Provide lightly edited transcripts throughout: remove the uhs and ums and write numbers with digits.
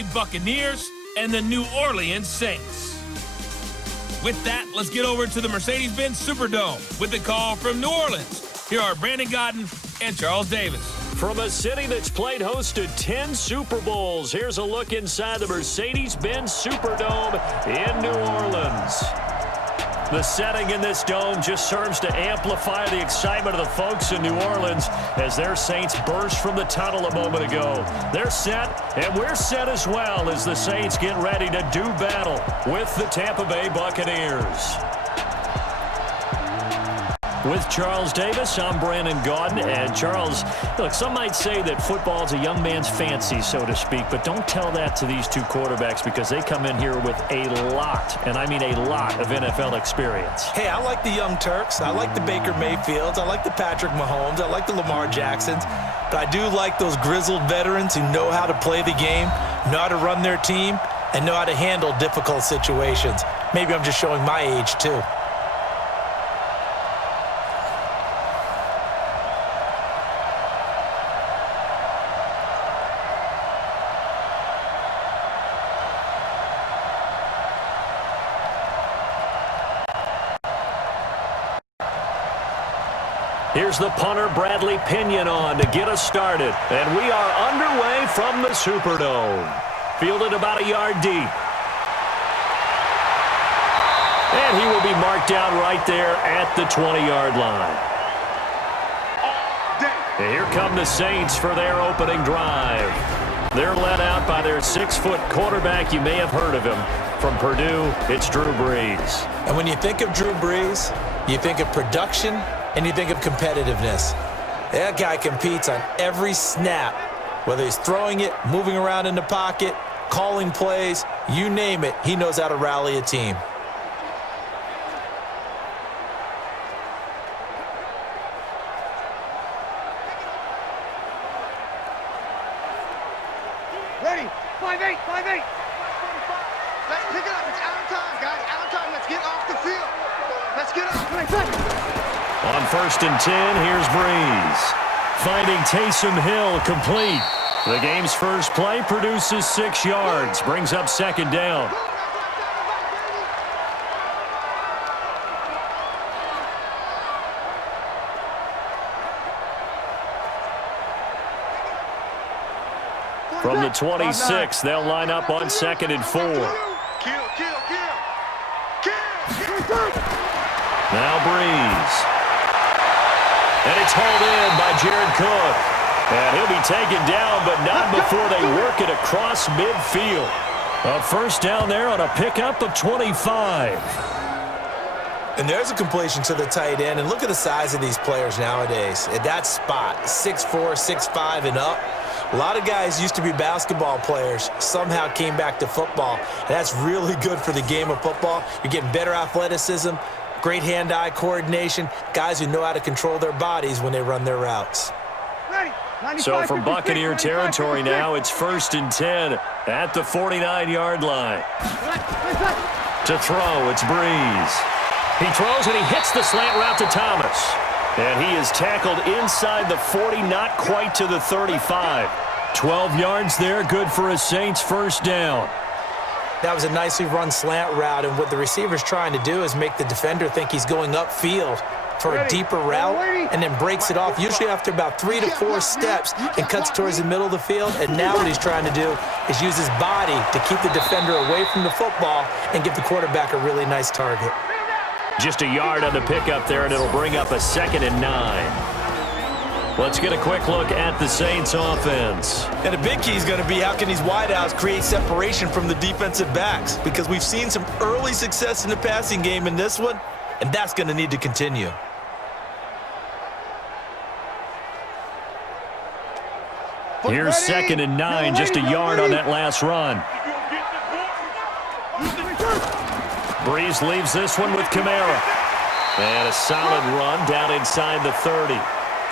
Buccaneers and the New Orleans Saints. With that, let's get over to the Mercedes-Benz Superdome with a call from New Orleans. Here are Brandon Godden and Charles Davis. From a city that's played host to 10 Super Bowls, here's a look inside the Mercedes-Benz Superdome in New Orleans. The setting in this dome just serves to amplify the excitement of the folks in New Orleans as their Saints burst from the tunnel a moment ago. They're set, and we're set as well as the Saints get ready to do battle with the Tampa Bay Buccaneers. With Charles Davis, I'm Brandon Gaudin. And Charles, look, some might say that football's a young man's fancy, so to speak, but don't tell that to these two quarterbacks because they come in here with a lot, and I mean a lot, of NFL experience. Hey, I like the young Turks. I like the Baker Mayfields. I like the Patrick Mahomes. I like the Lamar Jacksons. But I do like those grizzled veterans who know how to play the game, know how to run their team, and know how to handle difficult situations. Maybe I'm just showing my age, too. Here's the punter, Bradley Pinion, on to get us started. And we are underway from the Superdome. Fielded about a yard deep. And he will be marked down right there at the 20-yard line. And here come the Saints for their opening drive. They're led out by their 6-foot quarterback. You may have heard of him. From Purdue, it's Drew Brees. And when you think of Drew Brees, you think of production, and you think of competitiveness. That guy competes on every snap, whether he's throwing it, moving around in the pocket, calling plays, you name it, he knows how to rally a team. Ready, 5-8, 5-8. Let's pick it up, it's out of time, guys, out of time, let's get off the field. Let's get off. On 1st and 10, here's Brees. Finding Taysom Hill complete. The game's first play produces 6 yards. Brings up 2nd down. From the 26, they'll line up on 2nd and 4. Kill. Now Brees. And it's hauled in by Jared Cook. And he'll be taken down, but not before they work it across midfield. A first down there on a pickup of 25. And there's a completion to the tight end. And look at the size of these players nowadays. At that spot, 6'4", 6'5", and up. A lot of guys used to be basketball players, somehow came back to football. And that's really good for the game of football. You're getting better athleticism, great hand-eye coordination, guys who know how to control their bodies when they run their routes. So from Buccaneer territory now, it's 1st and 10 at the 49-yard line. To throw, it's Brees. He throws and he hits the slant route to Thomas. And he is tackled inside the 40, not quite to the 35. 12 yards there, good for a Saints first down. That was a nicely run slant route, and what the receiver's trying to do is make the defender think he's going upfield for a deeper route and then breaks it off, usually after about 3 to 4 steps, and cuts towards the middle of the field. And now what he's trying to do is use his body to keep the defender away from the football and give the quarterback a really nice target. Just a yard on the pickup there, and it'll bring up a 2nd and 9. Let's get a quick look at the Saints offense. And the big key is going to be how can these wideouts create separation from the defensive backs, because we've seen some early success in the passing game in this one, and that's going to need to continue. Here's 2nd and 9, just a yard on that last run. Brees leaves this one with Kamara. And a solid run down inside the 30.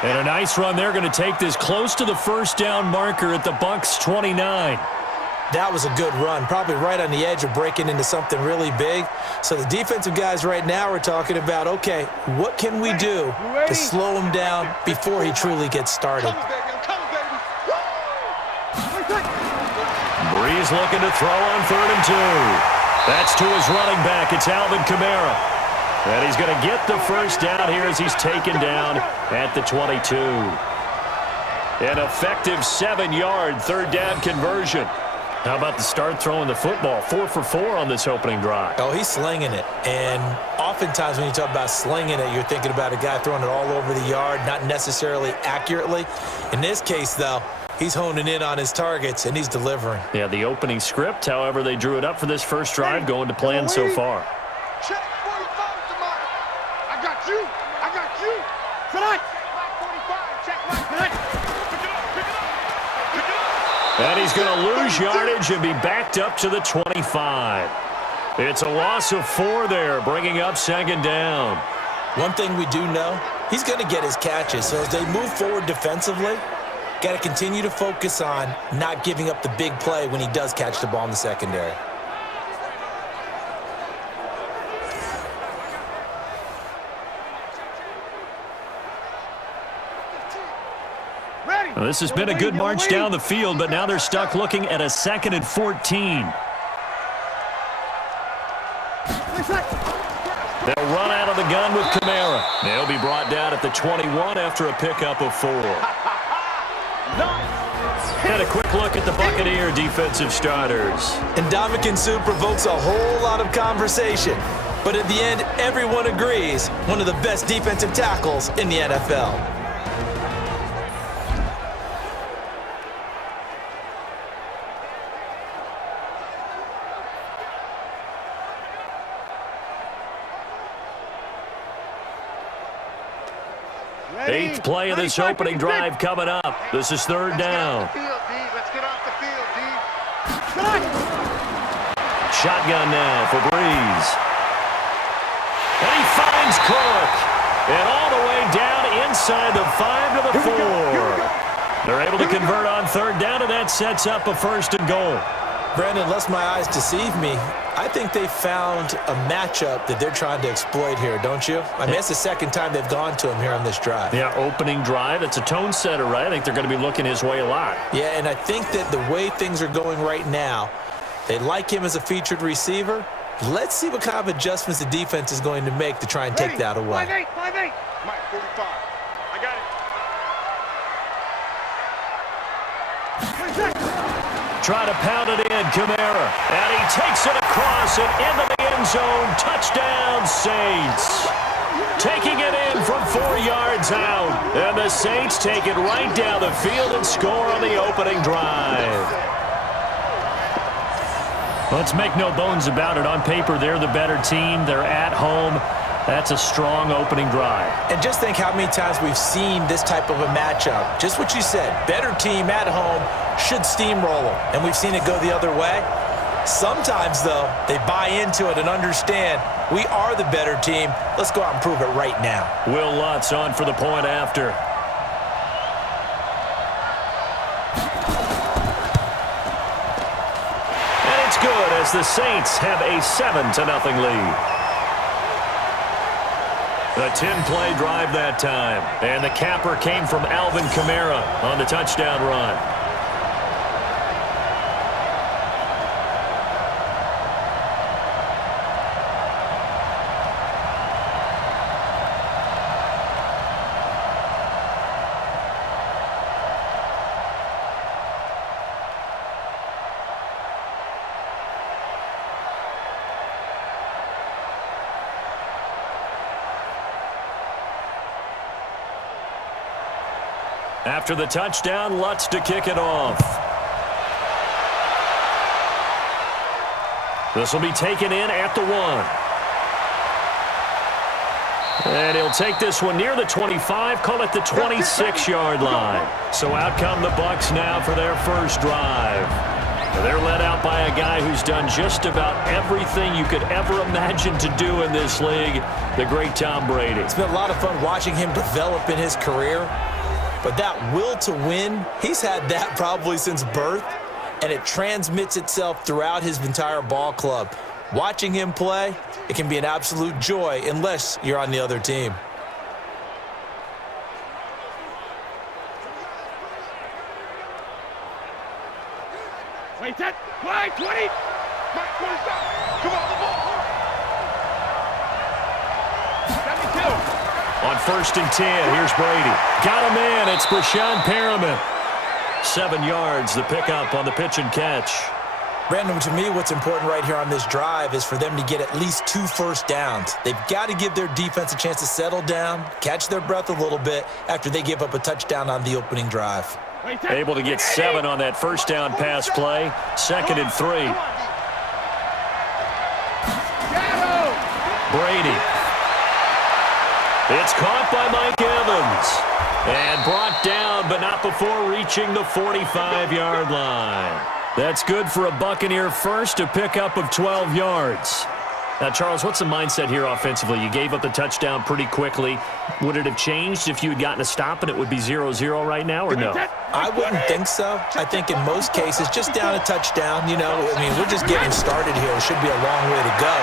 And a nice run there, going to take this close to the first down marker at the Bucs 29. That was a good run, probably right on the edge of breaking into something really big. So the defensive guys right now are talking about, okay, what can we do to slow him down before he truly gets started? Brees He's looking to throw on 3rd and 2. That's to his running back. It's Alvin Kamara. And he's going to get the first down here as he's taken down at the 22. An effective 7-yard 3rd down conversion. How about the start throwing the football? 4 for 4 on this opening drive. Oh, he's slinging it. And oftentimes when you talk about slinging it, you're thinking about a guy throwing it all over the yard, not necessarily accurately. In this case, though, he's honing in on his targets, and he's delivering. Yeah, the opening script, however, they drew it up for this first drive, going to plan so far. Check 45 tomorrow. I got you. I got you. Tonight. 45. Check right tonight. Pick it up. Pick it up. Pick it up. And he's going to lose yardage and be backed up to the 25. It's a loss of 4 there, bringing up 2nd down. One thing we do know, he's going to get his catches. So as they move forward defensively, got to continue to focus on not giving up the big play when he does catch the ball in the secondary. Well, this has been a good march down the field, but now they're stuck looking at a 2nd and 14. They'll run out of the gun with Kamara. They'll be brought down at the 21 after a pickup of 4. And a quick look at the Buccaneer defensive starters. And Ndamukong Suh provokes a whole lot of conversation. But at the end, everyone agrees, one of the best defensive tackles in the NFL. Eighth play of this opening drive coming up. This is 3rd down. Let's get off the field, D. Shotgun now for Breeze. And he finds Cook. And all the way down inside the 5 to the 4. They're able to convert on 3rd down, and that sets up a 1st and goal. Brandon, unless my eyes deceive me, I think they found a matchup that they're trying to exploit here, don't you? I mean, it's the 2nd time they've gone to him here on this drive. Yeah, opening drive. It's a tone setter, right? I think they're going to be looking his way a lot. Yeah, and I think that the way things are going right now, they like him as a featured receiver. Let's see what kind of adjustments the defense is going to make to try and take that away. 5-8, 5-8. Mike, 45. I got it. Try to pound it in, Kamara. And he takes it across and into the end zone. Touchdown, Saints. Taking it in from 4 yards out. And the Saints take it right down the field and score on the opening drive. Let's make no bones about it. On paper, they're the better team. They're at home. That's a strong opening drive. And just think how many times we've seen this type of a matchup. Just what you said, better team at home should steamroll them. And we've seen it go the other way. Sometimes, though, they buy into it and understand we are the better team. Let's go out and prove it right now. Will Lutz on for the point after. And it's good as the Saints have a 7-0 lead. A 10-play drive that time. And the capper came from Alvin Kamara on the touchdown run. After the touchdown, Lutz to kick it off. This will be taken in at the 1. And he'll take this one near the 25, call it the 26-yard line. So out come the Bucs now for their first drive. They're led out by a guy who's done just about everything you could ever imagine to do in this league, the great Tom Brady. It's been a lot of fun watching him develop in his career. But that will to win, he's had that probably since birth, and it transmits itself throughout his entire ball club. Watching him play, it can be an absolute joy unless you're on the other team. Wait, that. Line 20. Mark 27. Come on, the ball. 72. On 1st and 10, here's Brady. Got a man. It's Brashon Perriman. 7 yards, the pickup on the pitch and catch. Brandon, to me, what's important right here on this drive is for them to get at least 2 first downs. They've got to give their defense a chance to settle down, catch their breath a little bit after they give up a touchdown on the opening drive. Able to get 7 on that first down pass play. 2nd and 3. Brady. It's caught by Mike Evans. And brought down, but not before reaching the 45-yard line. That's good for a Buccaneer first, a pickup of 12 yards. Now, Charles, what's the mindset here offensively? You gave up the touchdown pretty quickly. Would it have changed if you had gotten a stop and it would be 0-0 right now, or no? I wouldn't think so. I think in most cases, just down a touchdown, you know, I mean, we're just getting started here. It should be a long way to go.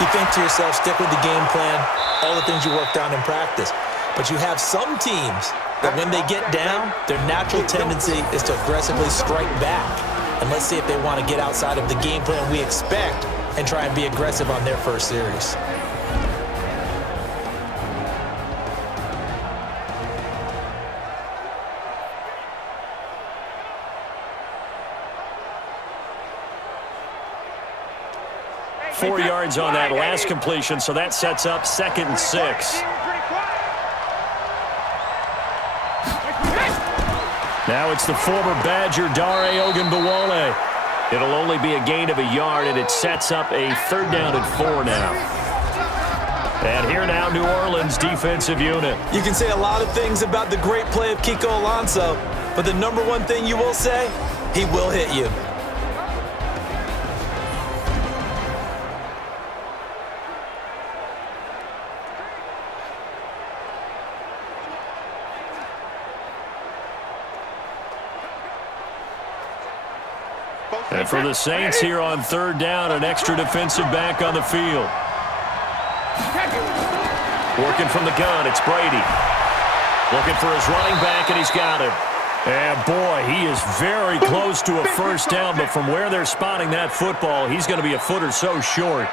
You think to yourself, stick with the game plan, all the things you worked on in practice. But you have some teams that when they get down, their natural tendency is to aggressively strike back. And let's see if they want to get outside of the game plan we expect and try and be aggressive on their first series. Four yards on that last completion, so that sets up 2nd and 6. Now it's the former Badger, Dare Ogunbowale. It'll only be a gain of a yard, and it sets up a 3rd down and 4 now. And here now, New Orleans defensive unit. You can say a lot of things about the great play of Kiko Alonso, but the number one thing you will say, he will hit you. And for the Saints here on 3rd down, an extra defensive back on the field. Working from the gun, it's Brady. Looking for his running back, and he's got him. And boy, he is very close to a first down, but from where they're spotting that football, he's going to be a foot or so short.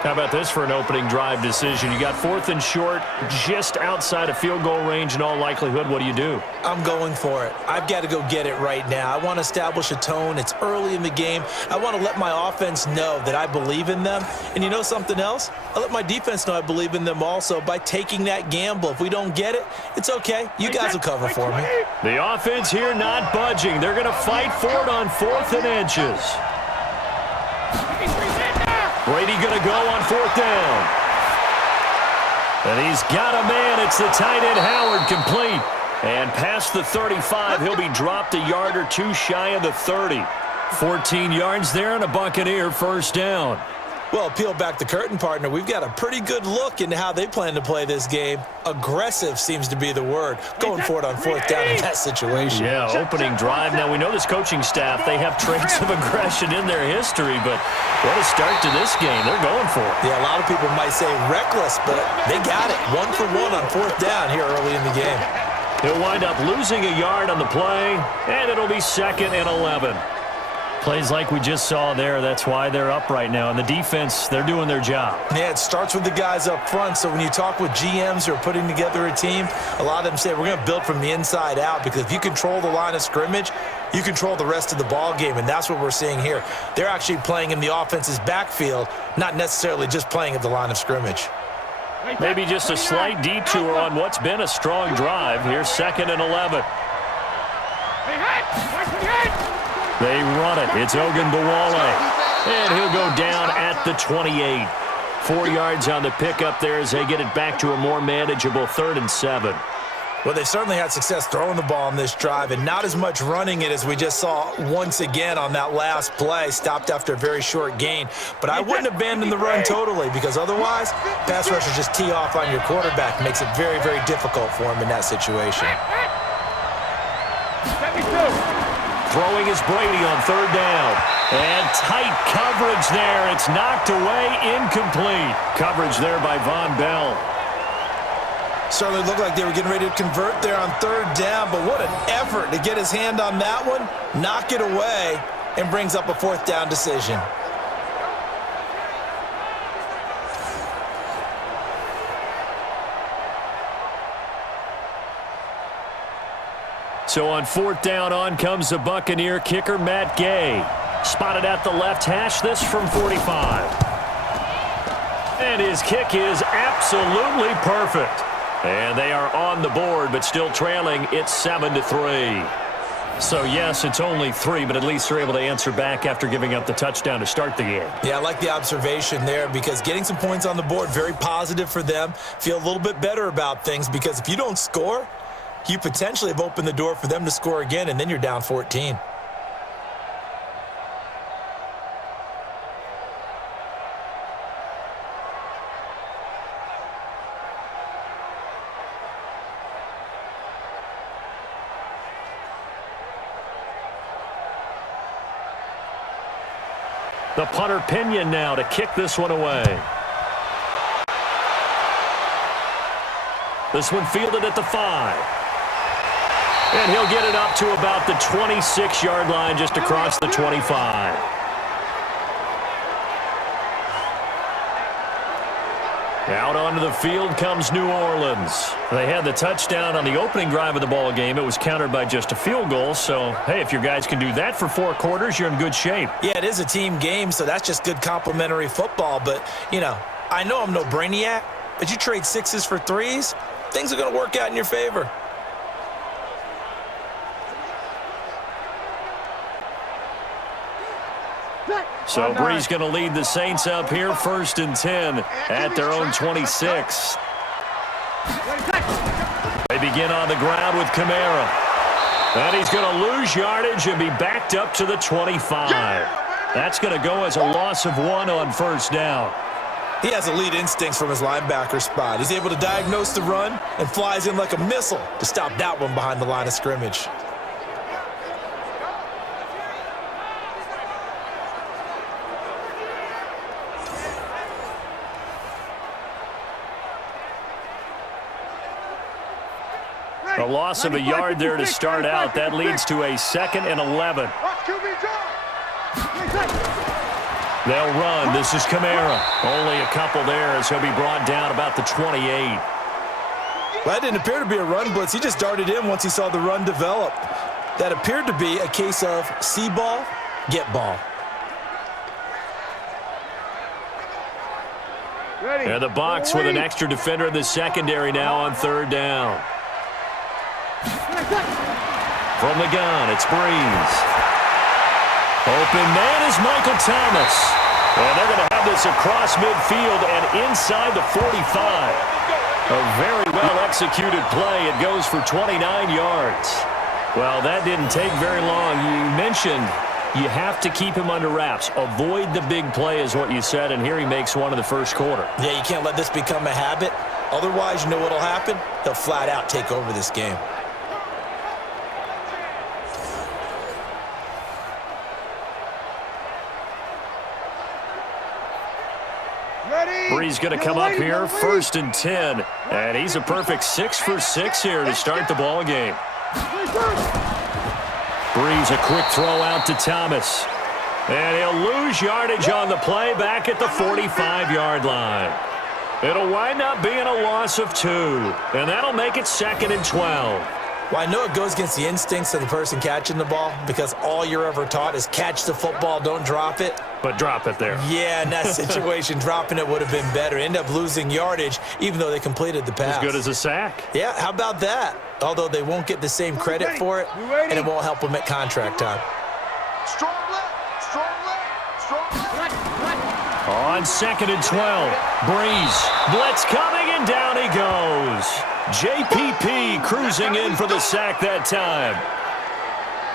How about this for an opening drive decision? You got 4th and short, just outside of field goal range in all likelihood. What do you do? I'm going for it. I've got to go get it right now. I want to establish a tone. It's early in the game. I want to let my offense know that I believe in them. And you know something else? I let my defense know I believe in them also by taking that gamble. If we don't get it, it's okay. You guys will cover for me. The offense here not budging. They're going to fight for it on 4th and inches. Brady going to go on 4th down. And he's got a man. It's the tight end Howard, complete. And past the 35, he'll be dropped a yard or 2 shy of the 30. 14 yards there and a Buccaneer first down. Well, peel back the curtain, partner. We've got a pretty good look into how they plan to play this game. Aggressive seems to be the word. Going for it on 4th down in that situation. Yeah, opening drive. Now, we know this coaching staff, they have traits of aggression in their history, but what a start to this game. They're going for it. Yeah, a lot of people might say reckless, but they got it. 1 for 1 on 4th down here early in the game. He'll wind up losing a yard on the play, and it'll be 2nd and 11. Plays like we just saw there. That's why they're up right now. And the defense, they're doing their job. Yeah, it starts with the guys up front. So when you talk with GMs who are putting together a team, a lot of them say we're going to build from the inside out, because if you control the line of scrimmage, you control the rest of the ball game, and that's what we're seeing here. They're actually playing in the offense's backfield, not necessarily just playing at the line of scrimmage. Maybe just a slight detour on what's been a strong drive. Here's 2nd and 11. They run it. It's Ogunbowale. And he'll go down at the 28. 4 yards on the pickup there as they get it back to a more manageable 3rd and 7. Well, they've certainly had success throwing the ball on this drive, and not as much running it as we just saw once again on that last play. Stopped after a very short gain. But I wouldn't abandon the run totally, because otherwise, pass rushers just tee off on your quarterback. Makes it very, very difficult for him in that situation. Throwing is Brady on 3rd down. And tight coverage there. It's knocked away, incomplete. Coverage there by Von Bell. Certainly looked like they were getting ready to convert there on 3rd down, but what an effort to get his hand on that one, knock it away, and brings up a 4th down decision. So on 4th down, on comes the Buccaneer kicker, Matt Gay. Spotted at the left hash, this from 45. And his kick is absolutely perfect. And they are on the board, but still trailing. It's 7-3. So, yes, it's only 3, but at least they're able to answer back after giving up the touchdown to start the game. Yeah, I like the observation there because getting some points on the board, very positive for them. Feel a little bit better about things because if you don't score, you potentially have opened the door for them to score again, and then you're down 14. The punter Pinion now to kick this one away. This one fielded at the 5. And he'll get it up to about the 26-yard line, just across the 25. Out onto the field comes New Orleans. They had the touchdown on the opening drive of the ball game. It was countered by just a field goal. So, hey, if your guys can do that for 4 quarters, you're in good shape. Yeah, it is a team game, so that's just good complimentary football. But, you know, I know I'm no brainiac, but you trade 6s for 3s, things are going to work out in your favor. So Brees going to lead the Saints up here, 1st and 10 at their own 26. They begin on the ground with Kamara. And he's going to lose yardage and be backed up to the 25. That's going to go as a loss of 1 on 1st down. He has elite instincts from his linebacker spot. He's able to diagnose the run and flies in like a missile to stop that one behind the line of scrimmage. A loss of a yard there to start out. That leads to a 2nd and 11. They'll run. This is Kamara. Only a couple there as he'll be brought down about the 28. Well, that didn't appear to be a run blitz. He just darted in once he saw the run develop. That appeared to be a case of see ball, get ball. And the Bucs with an extra defender in the secondary now on 3rd down. From the gun, it's Brees. Open man is Michael Thomas. And they're going to have this across midfield and inside the 45. A very well-executed play. It goes for 29 yards. Well, that didn't take very long. You mentioned you have to keep him under wraps. Avoid the big play is what you said, and here he makes one in the 1st quarter. Yeah, you can't let this become a habit. Otherwise, you know what will happen? He'll flat out take over this game. Brees going to come up here, 1st and 10. And he's a perfect 6 for 6 here to start the ball game. Brees, a quick throw out to Thomas. And he'll lose yardage on the play back at the 45-yard line. It'll wind up being a loss of 2. And that'll make it 2nd and 12. Well, I know it goes against the instincts of the person catching the ball because all you're ever taught is catch the football, don't drop it. But drop it there. Yeah, in that situation, dropping it would have been better. End up losing yardage, even though they completed the pass. As good as a sack. Yeah, how about that? Although they won't get the same credit for it, and it won't help them at contract time. Strong left, strong left, strong left. On 2nd and 12, Brees, blitz coming, and down he goes. JPP cruising in for the sack that time.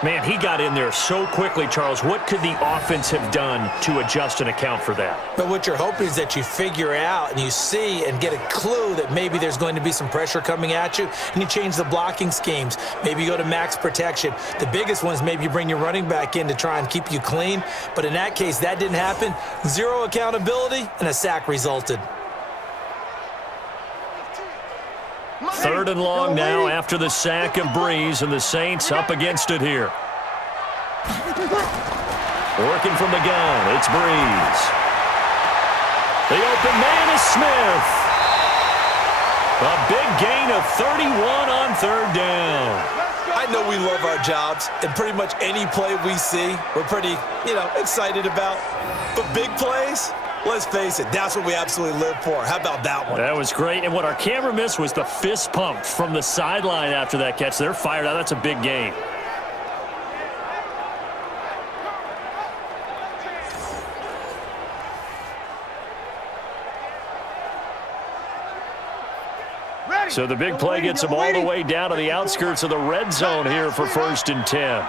Man, he got in there so quickly, Charles. What could the offense have done to adjust and account for that? But what you're hoping is that you figure out and you see and get a clue that maybe there's going to be some pressure coming at you, and you change the blocking schemes. Maybe you go to max protection. The biggest one is maybe you bring your running back in to try and keep you clean. But in that case, that didn't happen. 0 accountability, and a sack resulted. 3rd and long now after the sack of Brees, and the Saints up against it here. Working from the gun, it's Breeze. The open man is Smith. A big gain of 31 on third down. I know we love our jobs, and pretty much any play we see, we're pretty, excited about. But big plays, let's face it, that's what we absolutely live for. How about that one? That was great, and what our camera missed was the fist pump from the sideline after that catch. They're fired out. That's a big gain. So the big play gets them all the way down to the outskirts of the red zone here for 1st and 10.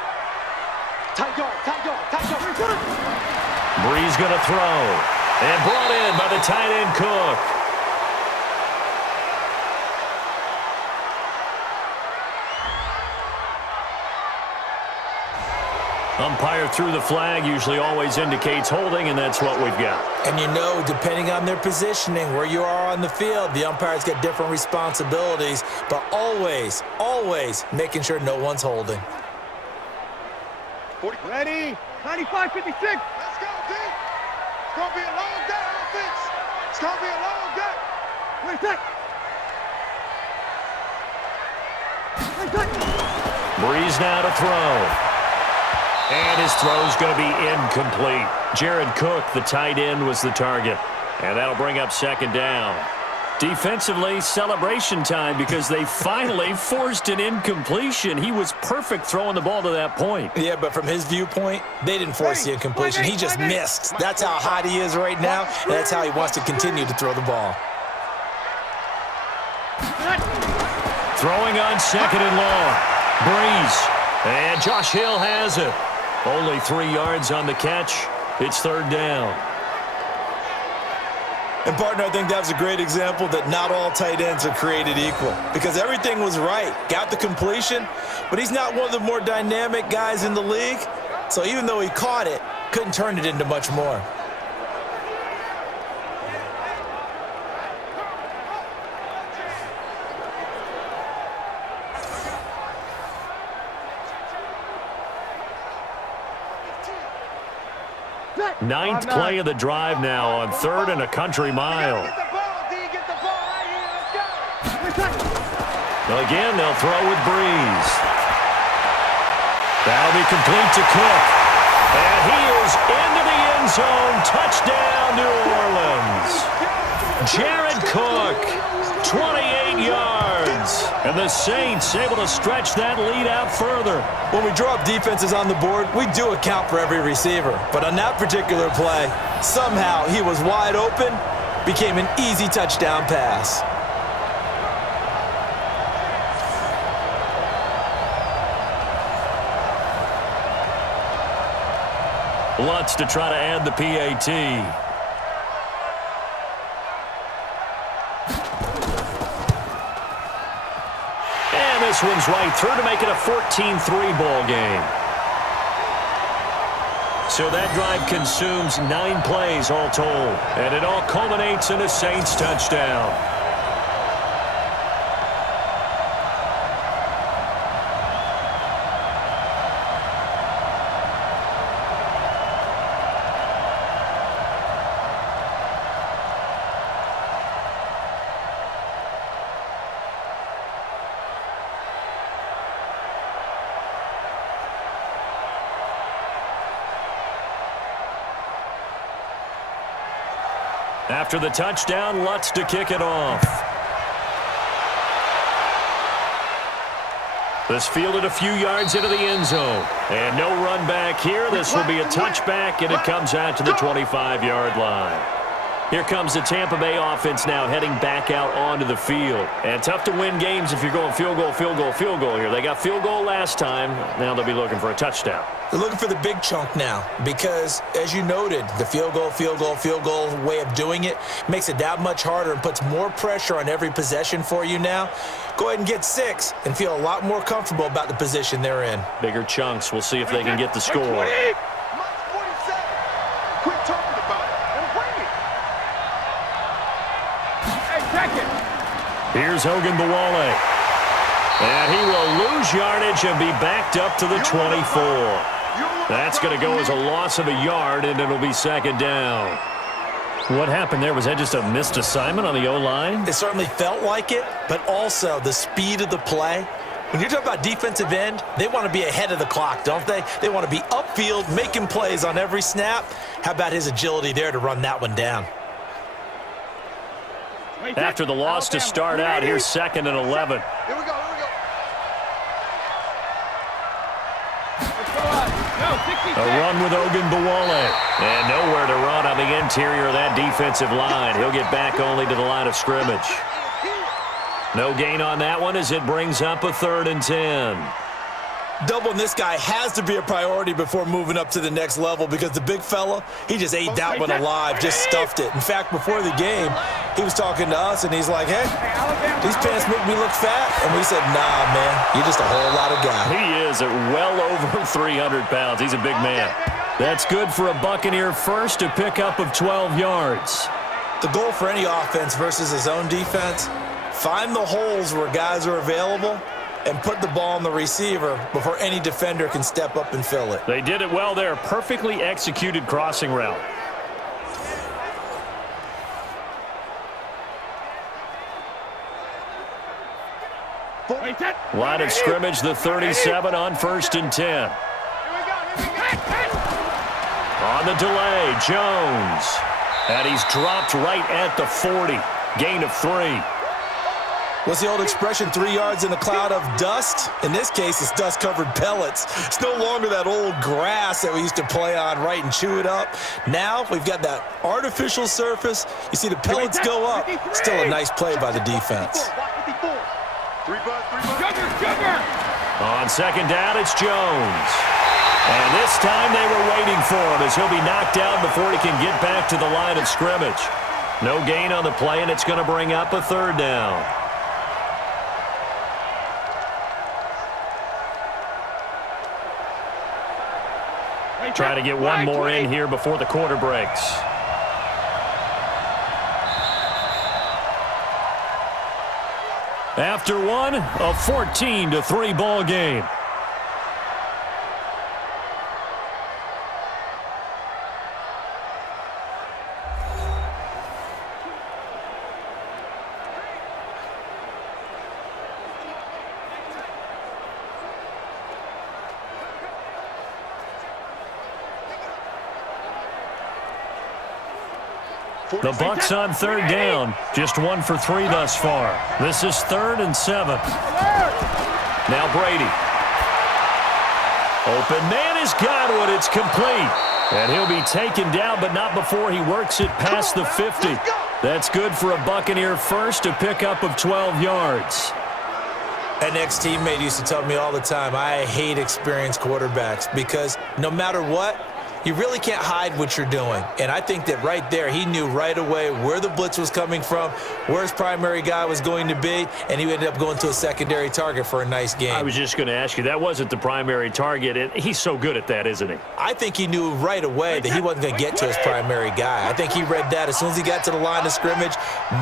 Breeze going to throw. And brought in by the tight end Cook. Umpire threw the flag, usually always indicates holding, and that's what we've got. And depending on their positioning, where you are on the field, the umpires get different responsibilities, but always, always making sure no one's holding. 40. Ready? 95, 56. Let's go, D. It's going to be a long day, offense. It's going to be a long day. Wait, that. Breeze now to throw. And his throw's going to be incomplete. Jared Cook, the tight end, was the target. And that'll bring up 2nd down. Defensively, celebration time because they finally forced an incompletion. He was perfect throwing the ball to that point. Yeah, but from his viewpoint, they didn't force the incompletion. He just missed. That's how hot he is right now, and that's how he wants to continue to throw the ball. Throwing on 2nd and long. Breeze. And Josh Hill has it. Only 3 yards on the catch. It's 3rd down. And, partner, I think that was a great example that not all tight ends are created equal because everything was right. Got the completion, but he's not one of the more dynamic guys in the league. So even though he caught it, couldn't turn it into much more. Ninth play of the drive now on 3rd and a country mile. Well, again, they'll throw with Breeze. That'll be complete to Cook. And he is into the end zone. Touchdown, New Orleans. Jared Cook, 28 yards. And the Saints able to stretch that lead out further. When we draw up defenses on the board, we do account for every receiver. But on that particular play, somehow he was wide open, became an easy touchdown pass. Lutz to try to add the PAT. And this one's right through to make it a 14-3 ball game. So that drive consumes 9 plays all told. And it all culminates in a Saints touchdown. After the touchdown, Lutz to kick it off. This fielded a few yards into the end zone. And no run back here. This will be a touchback, and it comes out to the 25-yard line. Here comes the Tampa Bay offense now heading back out onto the field. And tough to win games if you're going field goal, field goal, field goal here. They got field goal last time. Now they'll be looking for a touchdown. They're looking for the big chunk now because, as you noted, the field goal way of doing it makes it that much harder and puts more pressure on every possession for you now. Go ahead and get 6 and feel a lot more comfortable about the position they're in. Bigger chunks. We'll see if they can get the score. Here's Hogan Bawale. And he will lose yardage and be backed up to the 24. That's going to go as a loss of a yard, and it'll be second down. What happened there? Was that just a missed assignment on the O-line? It certainly felt like it, but also the speed of the play. When you're talking about defensive end, they want to be ahead of the clock, don't they? They want to be upfield, making plays on every snap. How about his agility there to run that one down? After the loss to start out, here's 2nd and 11. Here we go. A run with Ogunbowale. And nowhere to run on the interior of that defensive line. He'll get back only to the line of scrimmage. No gain on that one as it brings up a 3rd and 10. Doubling this guy has to be a priority before moving up to the next level because the big fella, he just ate that one alive, just stuffed it. In fact, before the game, he was talking to us, and he's like, hey, these pants make me look fat. And we said, nah, man, you're just a whole lot of guy. He is at well over 300 pounds. He's a big man. That's good for a Buccaneer first, a pickup of 12 yards. The goal for any offense versus his own defense, find the holes where guys are available and put the ball on the receiver before any defender can step up and fill it. They did it well there. Perfectly executed crossing route. Line of scrimmage, the 37 on 1st and 10. On the delay, Jones. And he's dropped right at the 40. Gain of 3. What's the old expression, 3 yards in a cloud of dust? In this case, it's dust-covered pellets. It's no longer that old grass that we used to play on, right, and chew it up. Now we've got that artificial surface. You see the pellets go up. Still a nice play by the defense. On 2nd down, it's Jones. And this time they were waiting for him as he'll be knocked down before he can get back to the line of scrimmage. No gain on the play, and it's going to bring up a 3rd down. Try to get one more in here before the quarter breaks. After one, a 14-3 ball game. The Bucs on 3rd down. Just 1 for 3 thus far. This is 3rd and 7. Now Brady. Open man has got it. It's complete. And he'll be taken down, but not before he works it past the 50. That's good for a Buccaneer first, a pickup of 12 yards. An ex-teammate used to tell me all the time, I hate experienced quarterbacks because no matter what, you really can't hide what you're doing. And I think that right there, he knew right away where the blitz was coming from, where his primary guy was going to be, and he ended up going to a secondary target for a nice game. I was just going to ask you, that wasn't the primary target. And he's so good at that, isn't he? I think he knew right away that he wasn't going to get to his primary guy. I think he read that as soon as he got to the line of scrimmage,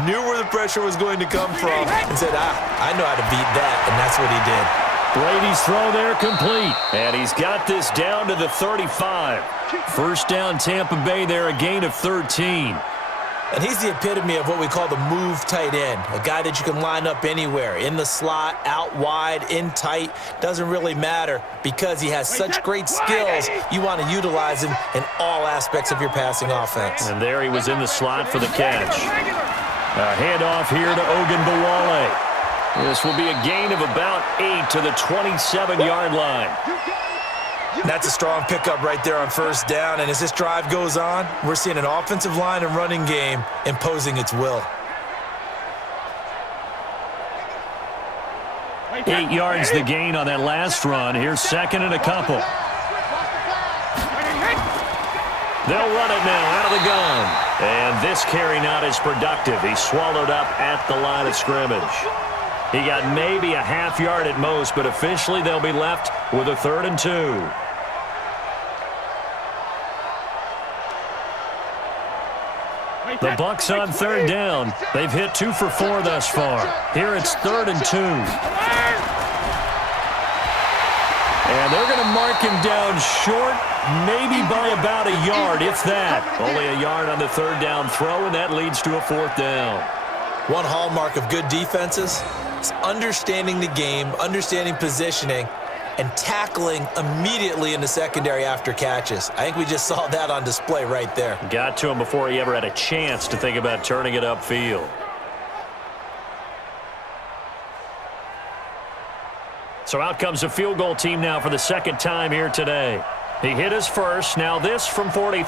knew where the pressure was going to come from, and said, I know how to beat that, and that's what he did. Brady's throw there complete. And he's got this down to the 35. First down Tampa Bay there, a gain of 13. And he's the epitome of what we call the move tight end, a guy that you can line up anywhere, in the slot, out wide, in tight, doesn't really matter because he has such great skills. You want to utilize him in all aspects of your passing offense. And there he was in the slot for the catch. A handoff here to Ogunbowale. This will be a gain of about 8 to the 27-yard line. That's a strong pickup right there on first down, and as this drive goes on, we're seeing an offensive line and running game imposing its will. 8 yards the gain on that last run. Here's 2nd and a couple. They'll run it now out of the gun. And this carry not as productive. He's swallowed up at the line of scrimmage. He got maybe a half yard at most, but officially they'll be left with a 3rd and 2. The Bucs on 3rd down. They've hit 2 for 4 thus far. Here it's 3rd and 2. And they're going to mark him down short, maybe by about a yard, if that. Only a yard on the third down throw, and that leads to a fourth down. One hallmark of good defenses is understanding the game, understanding positioning, and tackling immediately in the secondary after catches. I think we just saw that on display right there. Got to him before he ever had a chance to think about turning it upfield. So out comes a field goal team now for the second time here today. He hit his first. Now this from 43.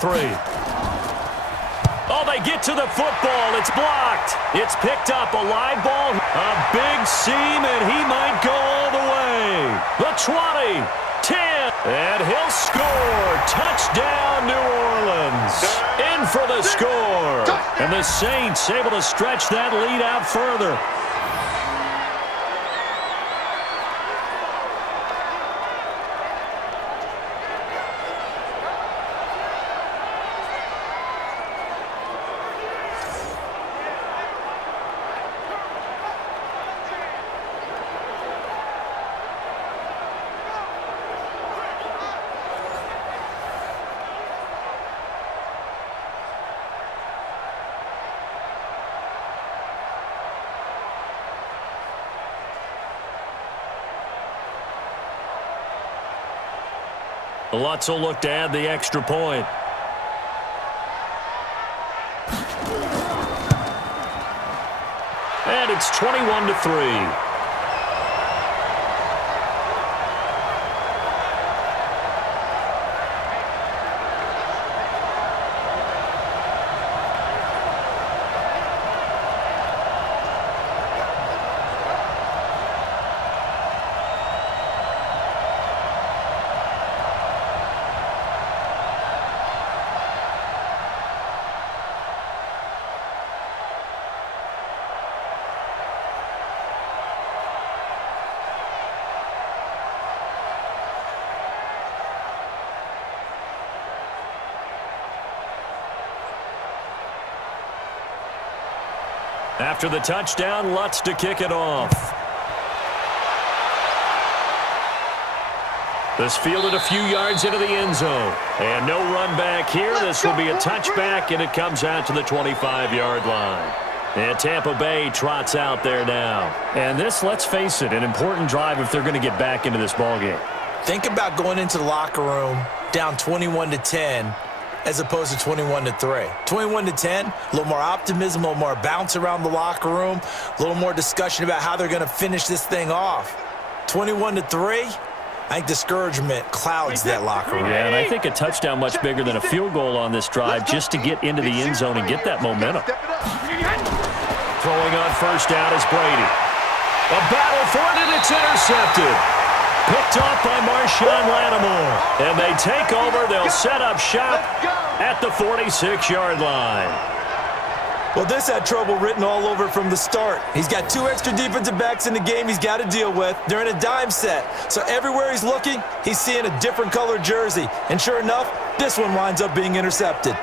Oh, they get to the football. It's blocked. It's picked up. A live ball. A big seam, and he might go all the way. The 20, 10, and he'll score. Touchdown, New Orleans. In for the score. And the Saints able to stretch that lead out further. Lutz will look to add the extra point. And it's 21-3. After the touchdown, Lutz to kick it off. This fielded a few yards into the end zone. And no run back here. This will be a touchback, and it comes out to the 25-yard line. And Tampa Bay trots out there now. And this, let's face it, an important drive if they're going to get back into this ballgame. Think about going into the locker room down 21-10 as opposed to 21-3. 21-10, a little more optimism, a little more bounce around the locker room, a little more discussion about how they're going to finish this thing off. 21-3, I think discouragement clouds that locker room. Yeah, and I think a touchdown much bigger than a field goal on this drive just to get into the end zone and get that momentum. Throwing on first down is Brady. A battle for it, and it's intercepted. Picked off by Marshawn Lattimore. And they take over. They'll set up shop at the 46-yard line. Well, this had trouble written all over from the start. He's got two extra defensive backs in the game he's got to deal with. They're in a dime set. So everywhere he's looking, he's seeing a different color jersey. And sure enough, this one winds up being intercepted.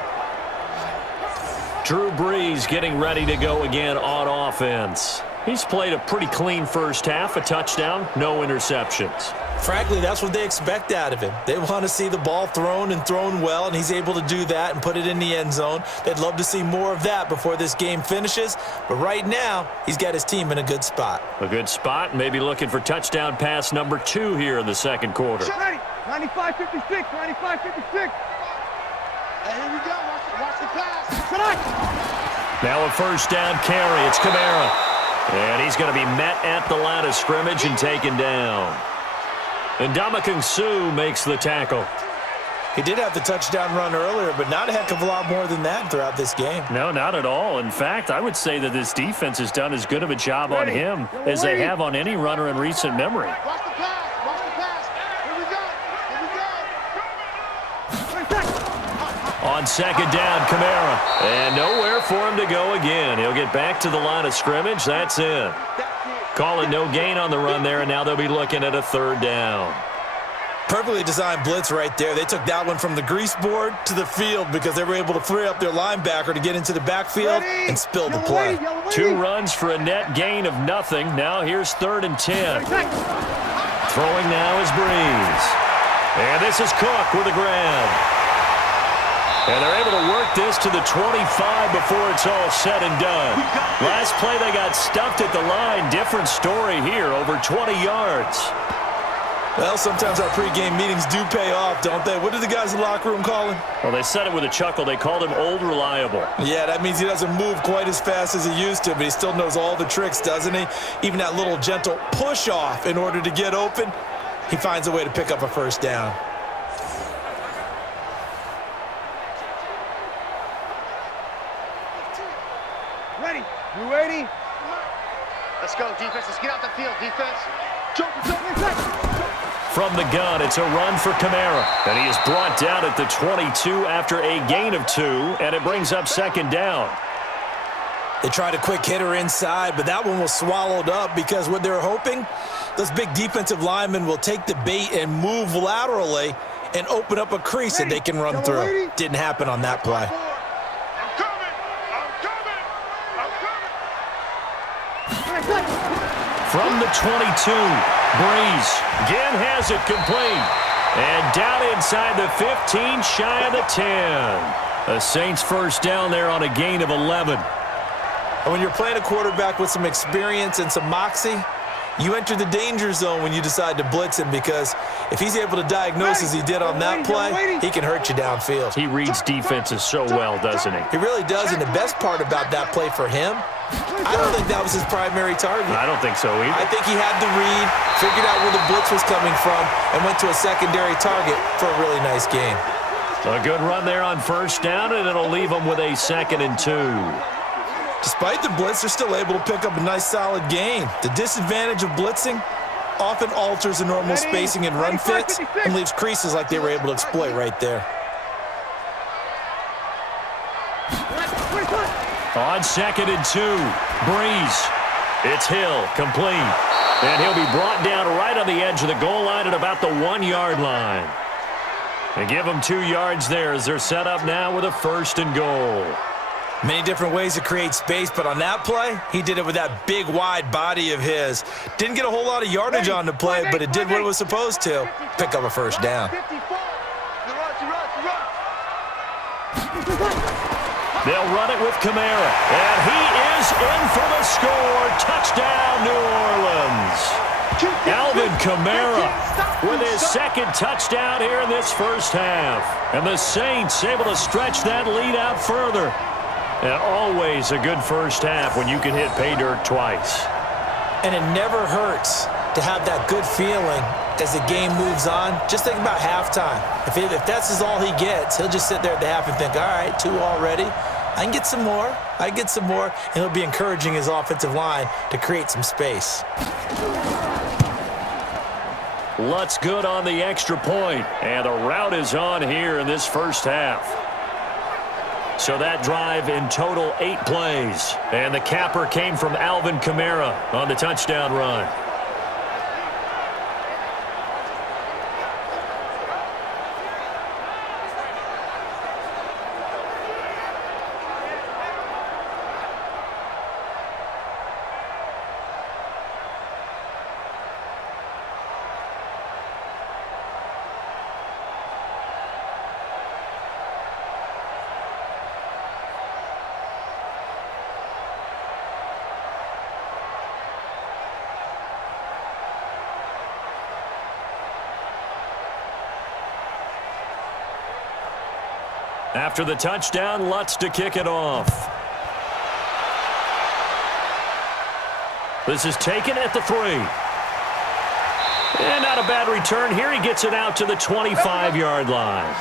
Drew Brees getting ready to go again on offense. He's played a pretty clean first half, a touchdown, no interceptions. Frankly, that's what they expect out of him. They want to see the ball thrown and thrown well, and he's able to do that and put it in the end zone. They'd love to see more of that before this game finishes, but right now, he's got his team in a good spot. A good spot, maybe looking for touchdown pass number 2 here in the second quarter. 95-56, 95-56. Hey, here we go. Watch the pass. Now a first down carry. It's Kamara. And he's going to be met at the line of scrimmage and taken down. And Ndamukong Suh makes the tackle. He did have the touchdown run earlier, but not a heck of a lot more than that throughout this game. No, not at all. In fact, I would say that this defense has done as good of a job on him as they have on any runner in recent memory. Watch the pass. Watch the pass. Here we go. Here we go. On second down, Kamara. And nowhere for him to go again. He'll get back to the line of scrimmage. That's it. Call it no gain on the run there, and now they'll be looking at a third down. Perfectly designed blitz right there. They took that one from the grease board to the field because they were able to free up their linebacker to get into the backfield and spill the play. 2 runs for a net gain of nothing. Now here's 3rd and 10. Throwing now is Breeze. And this is Cook with a grab. And they're able to work this to the 25 before it's all said and done. Last play they got stuffed at the line. Different story here, over 20 yards. Well, sometimes our pregame meetings do pay off, don't they? What did the guys in the locker room call him? Well, they said it with a chuckle. They called him Old Reliable. Yeah, that means he doesn't move quite as fast as he used to, but he still knows all the tricks, doesn't he? Even that little gentle push-off in order to get open, he finds a way to pick up a first down. Ready. You ready? Let's go, defense. Let's get out the field, defense. From the gun, it's a run for Kamara. And he is brought down at the 22 after a gain of 2, and it brings up second down. They tried a quick hitter inside, but that one was swallowed up because what they're hoping, those big defensive linemen will take the bait and move laterally and open up a crease that they can run through. Didn't happen on that play. From the 22, Breeze again has it complete. And down inside the 15, shy of the 10. The Saints first down there on a gain of 11. And when you're playing a quarterback with some experience and some moxie, you enter the danger zone when you decide to blitz him, because if he's able to diagnose as he did on that play, he can hurt you downfield. He reads defenses so well, doesn't he? He really does, and the best part about that play for him, I don't think that was his primary target. I don't think so either. I think he had the read, figured out where the blitz was coming from, and went to a secondary target for a really nice gain. A good run there on first down, and it'll leave him with a 2nd and 2. Despite the blitz, they're still able to pick up a nice solid gain. The disadvantage of blitzing often alters the normal spacing and run fits and leaves creases like they were able to exploit right there. On 2nd and 2, Breeze. It's Hill, complete. And he'll be brought down right on the edge of the goal line at about the 1-yard line. And give them 2 yards there as they're set up now with a 1st and goal. Many different ways to create space, but on that play, he did it with that big, wide body of his. Didn't get a whole lot of yardage on the play, but it did what it was supposed to. Pick up a first down. They'll run it with Kamara. And he is in for the score. Touchdown, New Orleans. Alvin Kamara with his 2nd touchdown here in this first half. And the Saints able to stretch that lead out further. And always a good first half when you can hit pay dirt twice. And it never hurts to have that good feeling as the game moves on. Just think about halftime. If that's all he gets, he'll just sit there at the half and think, all right, 2 already. I can get some more. I can get some more. And he'll be encouraging his offensive line to create some space. Lutz good on the extra point. And the route is on here in this first half. So that drive in total 8 plays. And the capper came from Alvin Kamara on the touchdown run. After the touchdown, Lutz to kick it off. This is taken at the 3. And not a bad return here. He gets it out to the 25-yard line.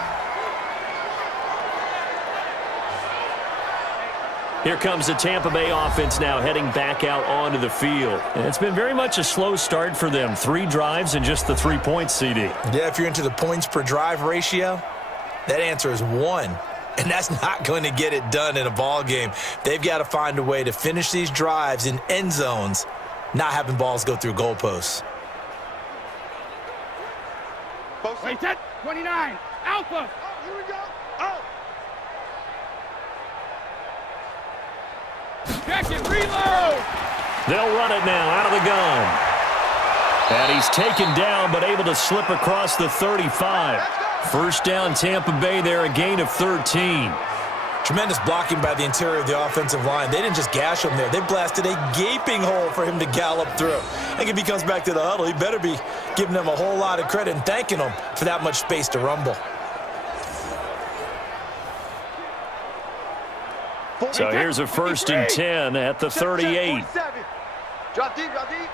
Here comes the Tampa Bay offense now heading back out onto the field. And it's been very much a slow start for them. 3 drives and just the 3 points, CD. Yeah, if you're into the points per drive ratio, that answer is 1. And that's not going to get it done in a ball game. They've got to find a way to finish these drives in end zones, not having balls go through goalposts. Wait, 29. Alpha. Oh, here we go. Oh. Check it. Reload. They'll run it now out of the gun. And he's taken down, but able to slip across the 35. First down, Tampa Bay there, a gain of 13. Tremendous blocking by the interior of the offensive line. They didn't just gash him there. They blasted a gaping hole for him to gallop through. I think if he comes back to the huddle, he better be giving them a whole lot of credit and thanking them for that much space to rumble. So here's a 1st and 10 at the 38. Drop deep, drop deep.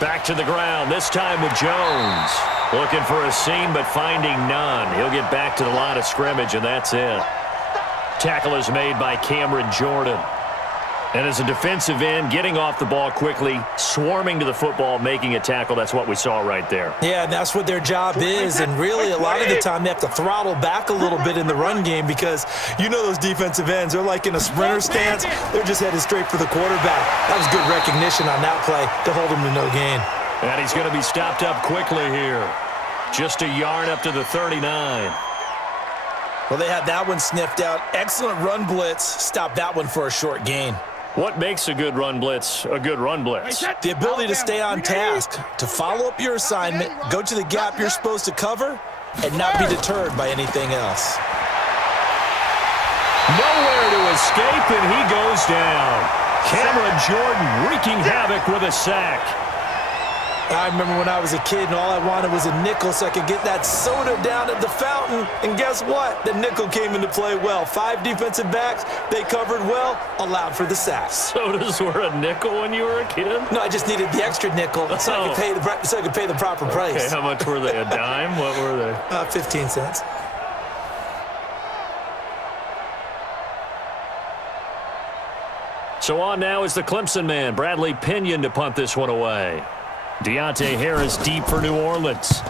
Back to the ground, this time with Jones. Looking for a seam, but finding none. He'll get back to the line of scrimmage, and that's it. Tackle is made by Cameron Jordan. And as a defensive end, getting off the ball quickly, swarming to the football, making a tackle, that's what we saw right there. Yeah, and that's what their job is, and really a lot of the time they have to throttle back a little bit in the run game because you know those defensive ends, they're like in a sprinter stance. They're just headed straight for the quarterback. That was good recognition on that play to hold him to no gain. And he's going to be stopped up quickly here. Just a yard up to the 39. Well, they had that one sniffed out. Excellent run blitz. Stop that one for a short gain. What makes a good run blitz a good run blitz? The ability to stay on task, to follow up your assignment, go to the gap you're supposed to cover, and not be deterred by anything else. Nowhere to escape, and he goes down. Cameron Jordan wreaking havoc with a sack. I remember when I was a kid and all I wanted was a nickel so I could get that soda down at the fountain. And guess what? The nickel came into play well. 5 defensive backs, they covered well, allowed for the sacks. Sodas were a nickel when you were a kid? No, I just needed the extra nickel so I could pay the proper price. Okay, how much were they? A dime? What were they? 15 cents. So on now is the Clemson man, Bradley Pinion, to punt this one away. Deontay Harris deep for New Orleans.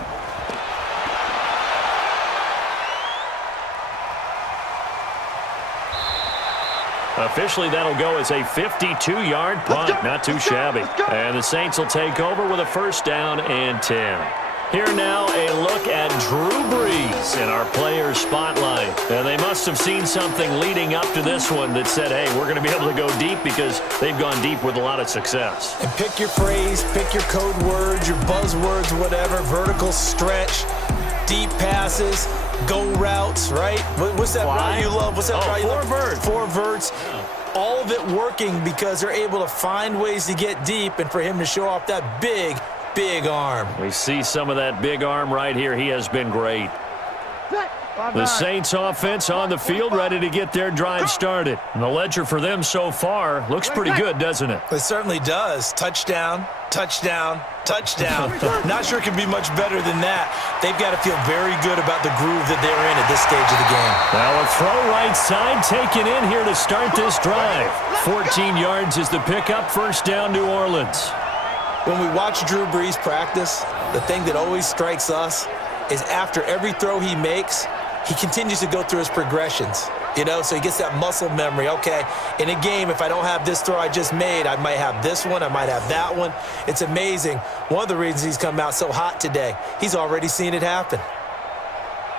Officially, that'll go as a 52-yard punt. Not too shabby. And the Saints will take over with a 1st down and 10. Here now, a look at Drew Brees in our player spotlight. And they must have seen something leading up to this one that said, hey, we're going to be able to go deep because they've gone deep with a lot of success. And pick your phrase, pick your code words, your buzzwords, whatever, vertical stretch, deep passes, go routes, right? What's that route you love? What's that route you love? 4 verts. 4 verts. All of it working because they're able to find ways to get deep and for him to show off that big arm. We see some of that big arm right here. He has been great. The Saints offense on the field, ready to get their drive started. And the ledger for them so far looks pretty good, doesn't it? It certainly does. Touchdown, touchdown, touchdown. Not sure it could be much better than that. They've got to feel very good about the groove that they're in at this stage of the game. Now a throw right side taken in here to start this drive. 14 yards is the pickup. 1st down, New Orleans. When we watch Drew Brees practice, the thing that always strikes us is after every throw he makes, he continues to go through his progressions, you know, so he gets that muscle memory. Okay, in a game, if I don't have this throw I just made, I might have this one, I might have that one. It's amazing. One of the reasons he's come out so hot today, he's already seen it happen.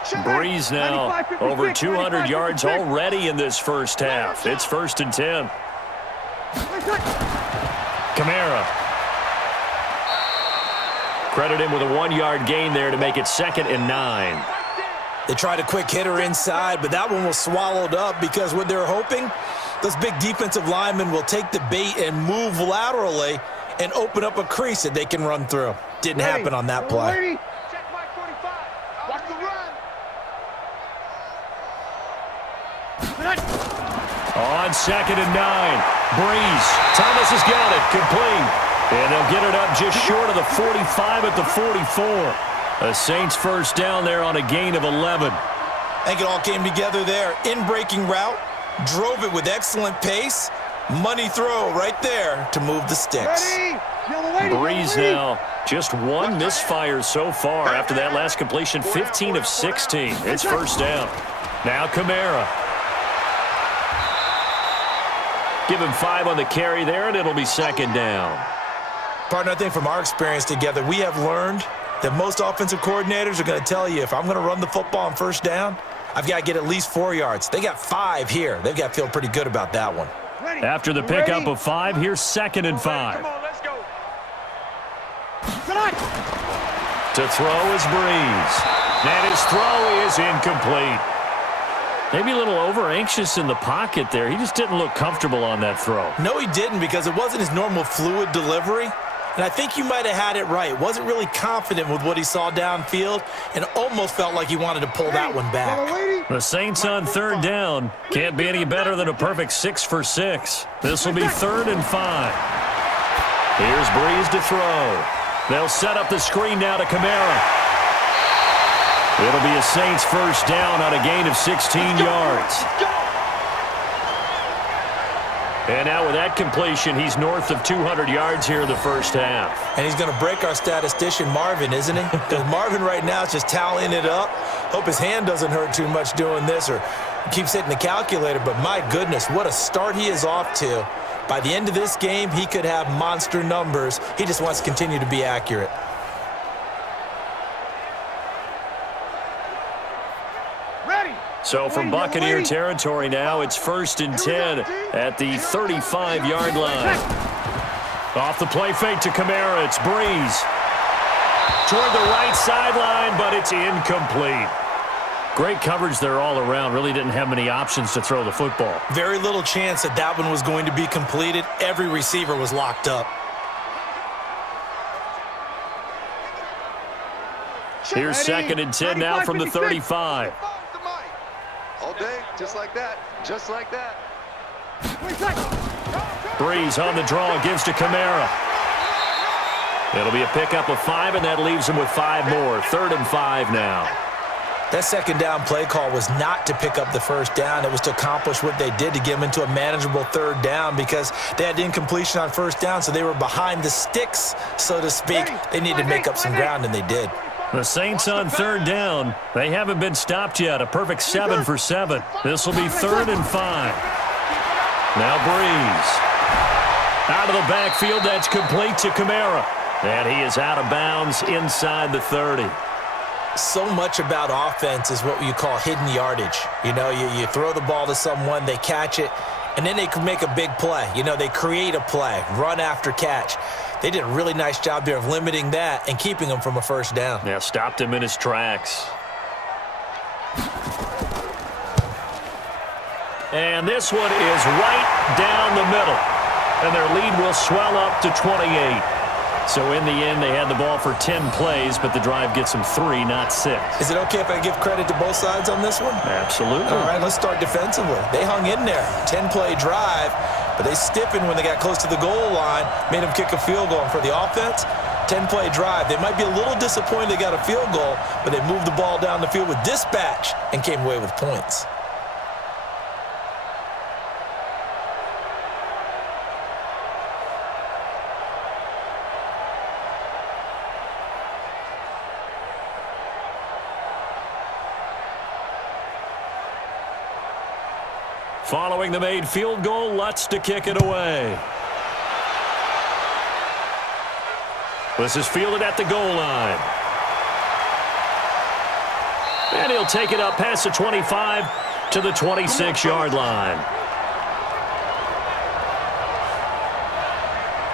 Brees now over 200 yards already in this first half. It's 1st and 10. Kamara. Credit him with a 1-yard gain there to make it 2nd and 9. They tried a quick hitter inside, but that one was swallowed up because what they're hoping, those big defensive linemen will take the bait and move laterally and open up a crease that they can run through. Didn't happen on that play. Check Mike 45. Watch the run. On 2nd and 9. Brees. Thomas has got it. Complete. And they'll get it up just short of the 45 at the 44. The Saints 1st down there on a gain of 11. I think it all came together there. In-breaking route, drove it with excellent pace. Money throw right there to move the sticks. Brees now just 1 misfire so far after that last completion, 15 of 16. It's 1st down. Now Kamara. Give him 5 on the carry there, and it'll be 2nd down. Partner, I think from our experience together, we have learned that most offensive coordinators are going to tell you, if I'm going to run the football on 1st down, I've got to get at least 4 yards. They got 5 here. They've got to feel pretty good about that one. After the pickup of 5, here's 2nd and 5. Come on, let's go. To throw is Breeze. And his throw is incomplete. Maybe a little over-anxious in the pocket there. He just didn't look comfortable on that throw. No, he didn't, because it wasn't his normal fluid delivery. And I think you might have had it right. Wasn't really confident with what he saw downfield and almost felt like he wanted to pull that one back. The Saints on third down. Can't be any better than a perfect 6 for 6. This will be 3rd and 5. Here's Breeze to throw. They'll set up the screen now to Kamara. It'll be a Saints first down on a gain of 16 yards. And now with that completion, he's north of 200 yards here in the first half. And he's going to break our statistician Marvin, isn't he? Because Marvin right now is just tallying it up. Hope his hand doesn't hurt too much doing this or keeps hitting the calculator. But my goodness, what a start he is off to. By the end of this game, he could have monster numbers. He just wants to continue to be accurate. So from Buccaneer territory now, it's 1st and 10 at the 35-yard line. Off the play fake to Kamara, it's Breeze. Toward the right sideline, but it's incomplete. Great coverage there all around. Really didn't have many options to throw the football. Very little chance that that one was going to be completed. Every receiver was locked up. Here's 2nd and 10 now from the 35. All day, just like that, just like that. Breeze on the draw, gives to Kamara. It'll be a pickup of 5, and that leaves him with 5 more. 3rd and 5 now. That second down play call was not to pick up the first down. It was to accomplish what they did to get them into a manageable 3rd down because they had incompletion on first down, so they were behind the sticks, so to speak. They needed to make up some ground, and they did. The Saints on 3rd down. They haven't been stopped yet. A perfect 7 for 7. This will be 3rd and 5. Now Breeze. Out of the backfield, that's complete to Kamara. And he is out of bounds inside the 30. So much about offense is what you call hidden yardage. You know, you throw the ball to someone, they catch it, and then they can make a big play. You know, they create a play, run after catch. They did a really nice job there of limiting that and keeping him from a first down. Yeah, stopped him in his tracks. And this one is right down the middle. And their lead will swell up to 28. So in the end, they had the ball for 10 plays, but the drive gets them 3, not 6. Is it okay if I give credit to both sides on this one? Absolutely. All right, let's start defensively. They hung in there. 10-play drive, but they stiffened when they got close to the goal line, made them kick a field goal. And for the offense, 10-play drive. They might be a little disappointed they got a field goal, but they moved the ball down the field with dispatch and came away with points. Following the made field goal, Lutz to kick it away. This is fielded at the goal line. And he'll take it up past the 25 to the 26-yard line.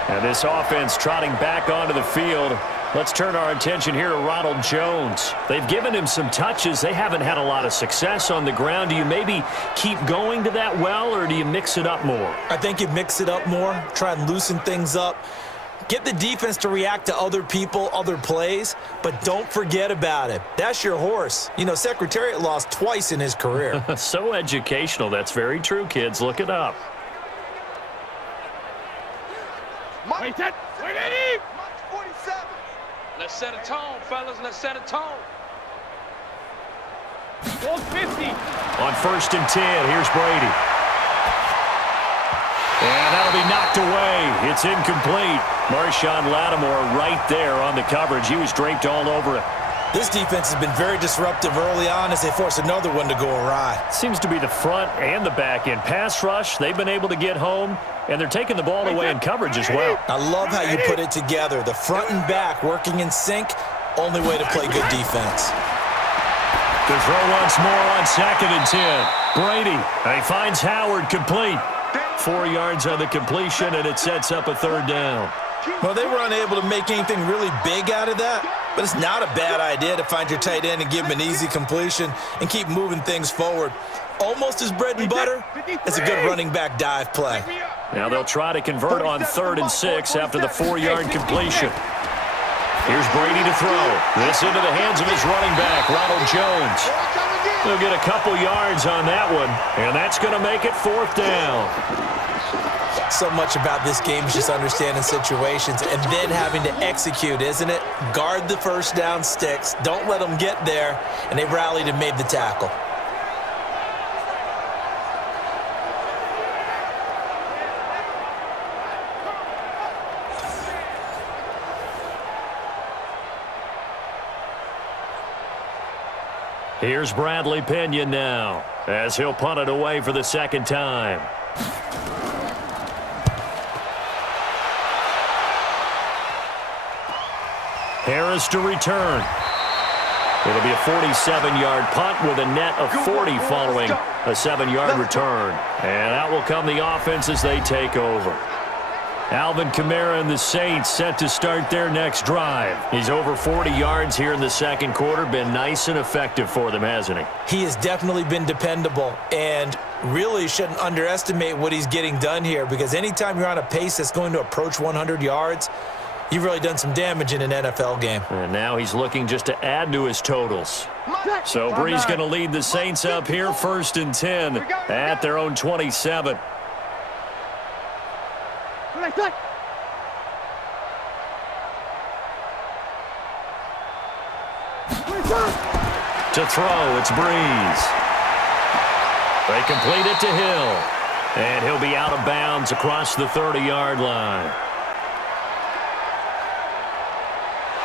And this offense trotting back onto the field. Let's turn our attention here to Ronald Jones. They've given him some touches. They haven't had a lot of success on the ground. Do you maybe keep going to that well, or do you mix it up more? I think you mix it up more, try and loosen things up. Get the defense to react to other people, other plays, but don't forget about it. That's your horse. You know, Secretariat lost twice in his career. So educational. That's very true, kids. Look it up. Wait, Eddie! 47. Let's set a tone, fellas. Let's set a tone. Ball 50. On 1st and 10, here's Brady. And that'll be knocked away. It's incomplete. Marshawn Lattimore right there on the coverage. He was draped all over it. This defense has been very disruptive early on as they force another one to go awry. Seems to be the front and the back end. Pass rush, they've been able to get home, and they're taking the ball away in coverage as well. I love how you put it together. The front and back working in sync, only way to play good defense. The throw once more on 2nd and 10. Brady, he finds Howard complete. 4 yards on the completion, and it sets up a 3rd down. Well, they were unable to make anything really big out of that, but it's not a bad idea to find your tight end and give him an easy completion and keep moving things forward. Almost as bread and butter as a good running back dive play. Now they'll try to convert on 3rd and 6 after the 4-yard completion. Here's Brady to throw. This into the hands of his running back, Ronald Jones. They'll get a couple yards on that one, and that's going to make it 4th down. So much about this game is just understanding situations and then having to execute, isn't it? Guard the first down sticks. Don't let them get there, and they rallied and made the tackle. Here's Bradley Pinion now, as he'll punt it away for the 2nd time. Harris to return. It'll be a 47-yard punt with a net of 40 following a 7-yard return. And out will come the offense as they take over. Alvin Kamara and the Saints set to start their next drive. He's over 40 yards here in the 2nd quarter. Been nice and effective for them, hasn't he? He has definitely been dependable, and really shouldn't underestimate what he's getting done here, because anytime you're on a pace that's going to approach 100 yards, you've really done some damage in an NFL game. And now he's looking just to add to his totals. So Bree's going to lead the Saints up here 1st and 10 at their own 27. To throw, it's Breeze. They complete it to Hill. And he'll be out of bounds across the 30-yard line.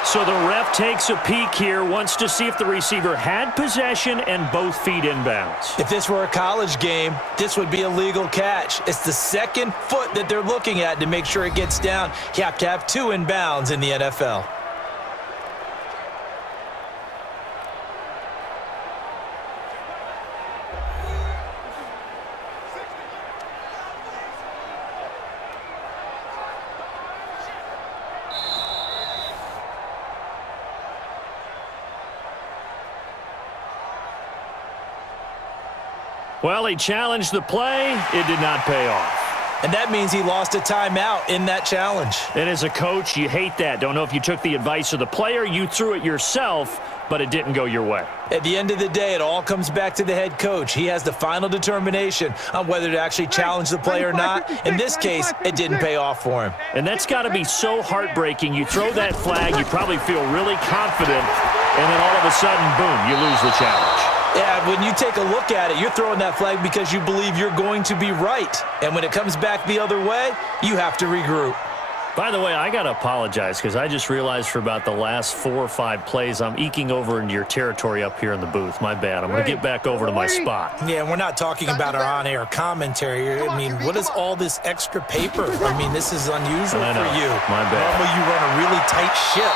So the ref takes a peek here, wants to see if the receiver had possession and both feet inbounds. If this were a college game, this would be a legal catch. It's the 2nd foot that they're looking at to make sure it gets down. You have to have 2 inbounds in the NFL. Well, he challenged the play. It did not pay off. And that means he lost a timeout in that challenge. And as a coach, you hate that. Don't know if you took the advice of the player, you threw it yourself, but it didn't go your way. At the end of the day, it all comes back to the head coach. He has the final determination on whether to actually challenge the play or not. In this case, it didn't pay off for him. And that's got to be so heartbreaking. You throw that flag, you probably feel really confident, and then all of a sudden, boom, you lose the challenge. Yeah, when you take a look at it, you're throwing that flag because you believe you're going to be right. And when it comes back the other way, you have to regroup. By the way, I got to apologize because I just realized for about the last 4 or 5 plays, I'm eking over into your territory up here in the booth. My bad. I'm going to get back over to my spot. Yeah, we're not talking about our on-air commentary. I mean, what is all this extra paper? I mean, this is unusual for you. My bad. Normally you run a really tight ship.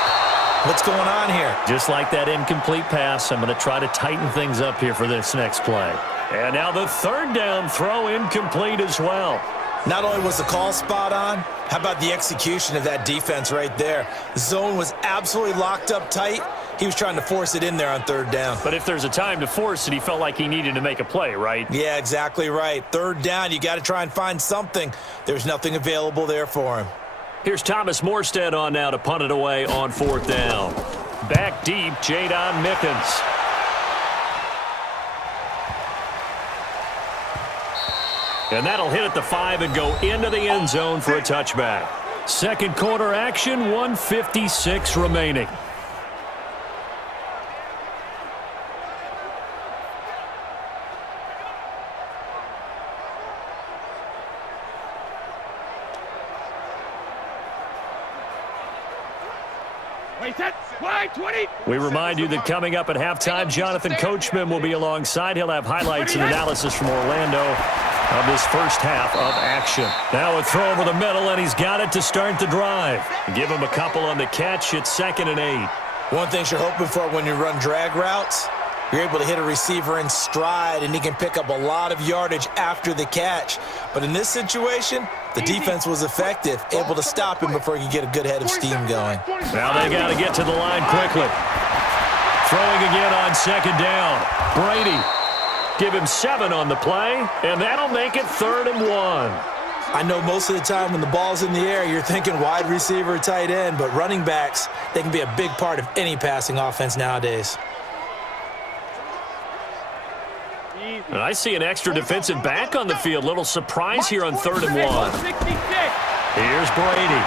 What's going on here? Just like that incomplete pass, I'm going to try to tighten things up here for this next play. And now the 3rd down throw incomplete as well. Not only was the call spot on, how about the execution of that defense right there? The zone was absolutely locked up tight. He was trying to force it in there on 3rd down. But if there's a time to force it, he felt like he needed to make a play, right? Yeah, exactly right. 3rd down, you got to try and find something. There's nothing available there for him. Here's Thomas Morstead on now to punt it away on 4th down. Back deep, Jadon Mickens. And that'll hit at the 5 and go into the end zone for a touchback. 2nd quarter action, 1:56 remaining. We remind you that coming up at halftime, Jonathan Coachman will be alongside. He'll have highlights and analysis from Orlando of this first half of action. Now a throw over the middle, and he's got it to start the drive. Give him a couple on the catch. It's 2nd and 8. One thing you're hoping for when you run drag routes, You're able to hit a receiver in stride, and he can pick up a lot of yardage after the catch. But in this situation, the defense was effective, able to stop him before he could get a good head of steam going. Now they got to get to the line quickly. Throwing again on second down. Brady. Give him 7 on the play, and that'll make it 3rd and 1. I know most of the time when the ball's in the air, you're thinking wide receiver, tight end, but running backs, they can be a big part of any passing offense nowadays. And I see an extra defensive back on the field. Little surprise here on 3rd and 1. Here's Brady.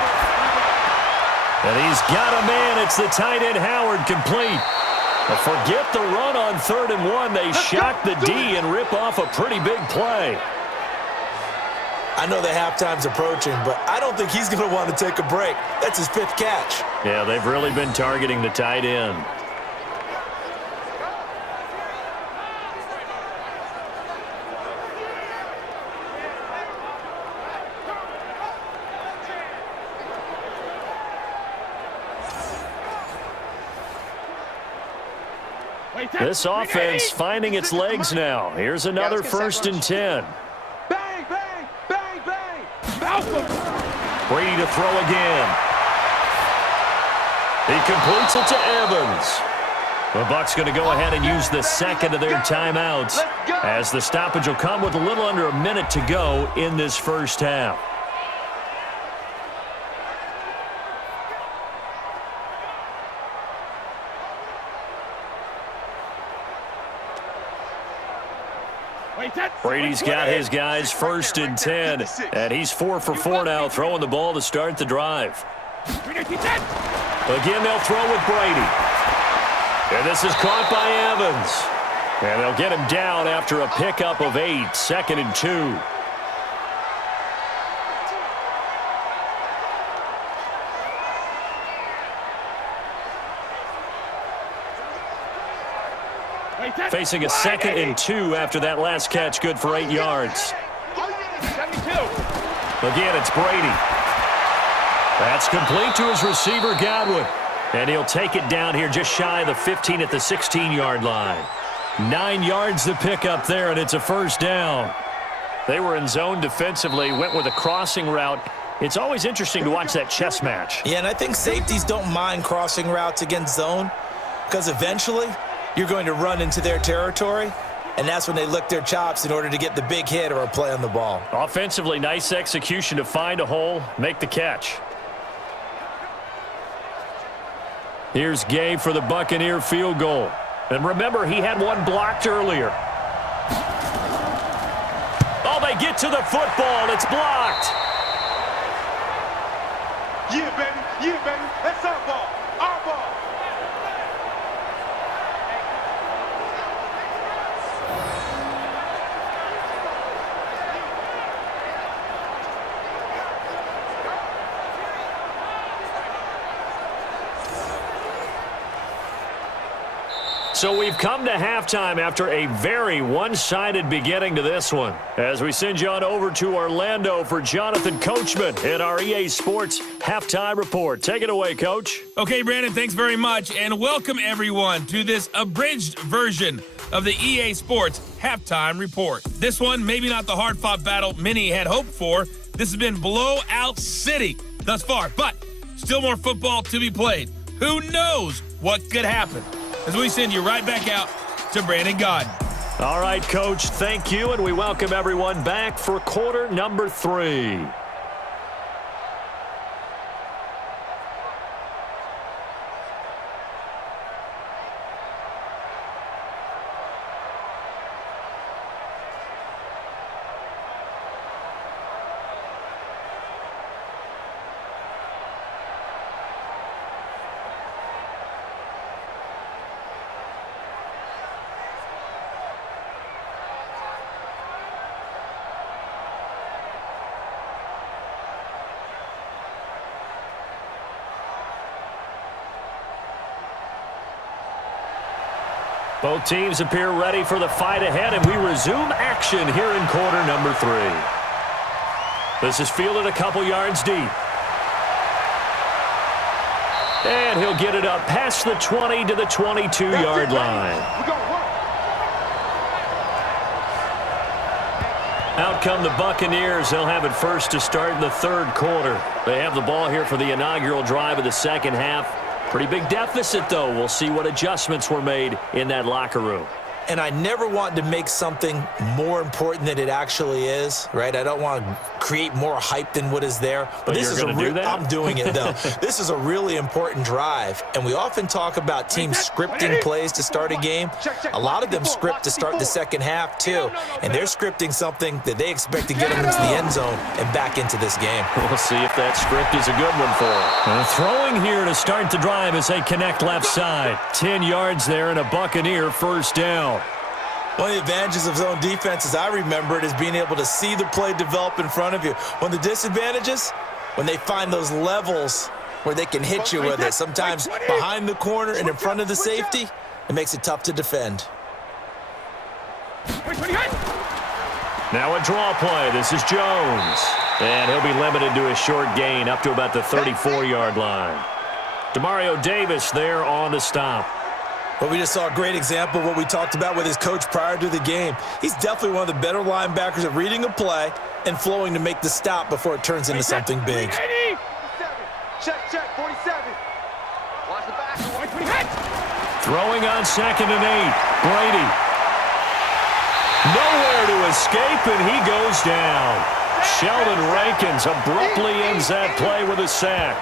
And he's got a man. It's the tight end Howard, complete. But forget the run on 3rd and 1. They shock the D and rip off a pretty big play. I know the halftime's approaching, but I don't think he's going to want to take a break. That's his 5th catch. Yeah, they've really been targeting the tight end. This offense finding its legs now. Here's another 1st and 10. Bang, bang, bang, bang. Malcolm. Brady to throw again. He completes it to Evans. The Bucs going to go ahead and use the 2nd of their timeouts, as the stoppage will come with a little under a minute to go in this first half. Brady's got his guys 1st and 10, and he's 4 for 4 now, throwing the ball to start the drive. Again, they'll throw with Brady. And this is caught by Evans. And they'll get him down after a pickup of 8, 2nd and 2. Facing a 2nd and 2 after that last catch, good for 8 yards. Again, it's Brady. That's complete to his receiver, Godwin. And he'll take it down here just shy of the 15 at the 16-yard line. 9 yards to pick up there, and it's a 1st down. They were in zone defensively, went with a crossing route. It's always interesting to watch that chess match. Yeah, and I think safeties don't mind crossing routes against zone, because eventually you're going to run into their territory, and that's when they lick their chops in order to get the big hit or a play on the ball. Offensively, nice execution to find a hole, make the catch. Here's Gay for the Buccaneer field goal. And remember, he had one blocked earlier. Oh, they get to the football. It's blocked. Yeah, baby. Yeah, baby. That's our ball. Our ball. So we've come to halftime after a very one-sided beginning to this one. As we send you on over to Orlando for Jonathan Coachman in our EA Sports Halftime Report. Take it away, Coach. Okay, Brandon, thanks very much, and welcome everyone to this abridged version of the EA Sports Halftime Report. This one, maybe not the hard-fought battle many had hoped for. This has been blowout city thus far, but still more football to be played. Who knows what could happen? As we send you right back out to Brandon Godden. All right, Coach, thank you, and we welcome everyone back for quarter number 3. Both teams appear ready for the fight ahead, and we resume action here in quarter number 3. This is fielded a couple yards deep. And he'll get it up past the 20 to the 22-yard line. We're going to work. Out come the Buccaneers. They'll have it first to start in the third quarter. They have the ball here for the inaugural drive of the second half. Pretty big deficit, though. We'll see what adjustments were made in that locker room. And I never want to make something more important than it actually is, right? I don't want to create more hype than what is there. But this is I'm doing it, though. This is a really important drive. And we often talk about teams scripting plays to start a game. A lot of them script to start the second half, too. And they're scripting something that they expect to get them into the end zone and back into this game. We'll see if that script is a good one for them. Throwing here to start the drive as they connect left side. 10 yards there and a Buccaneer first down. One of the advantages of zone defense, as I remember it, is being able to see the play develop in front of you. One of the disadvantages, when they find those levels where they can hit you with it, sometimes behind the corner and in front of the safety, it makes it tough to defend. Now a draw play. This is Jones. And he'll be limited to a short gain up to about the 34-yard line. Demario Davis there on the stop. But we just saw a great example of what we talked about with his coach prior to the game. He's definitely one of the better linebackers at reading a play and flowing to make the stop before it turns into something big. Check, 47. Watch the back. Throwing on 2nd and 8. Brady. Nowhere to escape, and he goes down. Sheldon Rankins abruptly ends that play with a sack.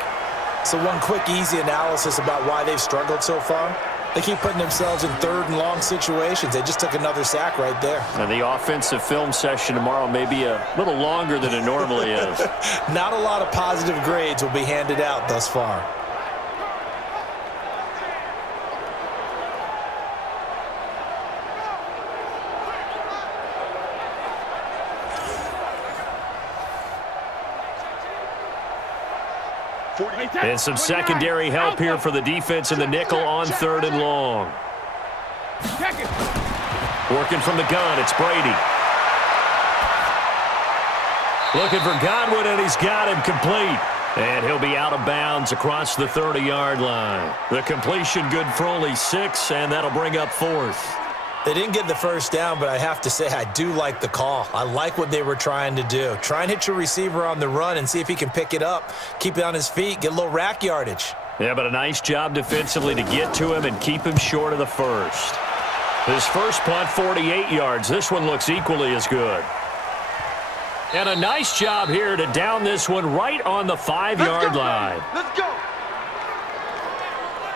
So one quick, easy analysis about why they've struggled so far. They keep putting themselves in third and long situations. They just took another sack right there. And the offensive film session tomorrow may be a little longer than it normally is. Not a lot of positive grades will be handed out thus far. And some secondary help here for the defense in the nickel on 3rd and long. Working from the gun, it's Brady. Looking for Godwin, and he's got him complete. And he'll be out of bounds across the 30-yard line. The completion good for only 6, and that'll bring up 4th. They didn't get the first down, but I have to say I do like the call. I like what they were trying to do. Try and hit your receiver on the run and see if he can pick it up, keep it on his feet, get a little rack yardage. Yeah, but a nice job defensively to get to him and keep him short of the first. His first punt, 48 yards. This one looks equally as good. And a nice job here to down this one right on the 5-yard line. Let's go.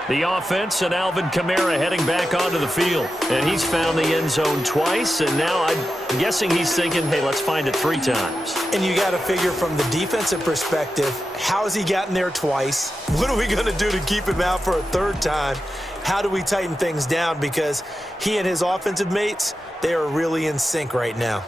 The offense and Alvin Kamara heading back onto the field. And he's found the end zone twice, and now I'm guessing he's thinking, hey, let's find it 3 times. And you got to figure from the defensive perspective, how has he gotten there twice? What are we going to do to keep him out for a 3rd time? How do we tighten things down? Because he and his offensive mates, they are really in sync right now.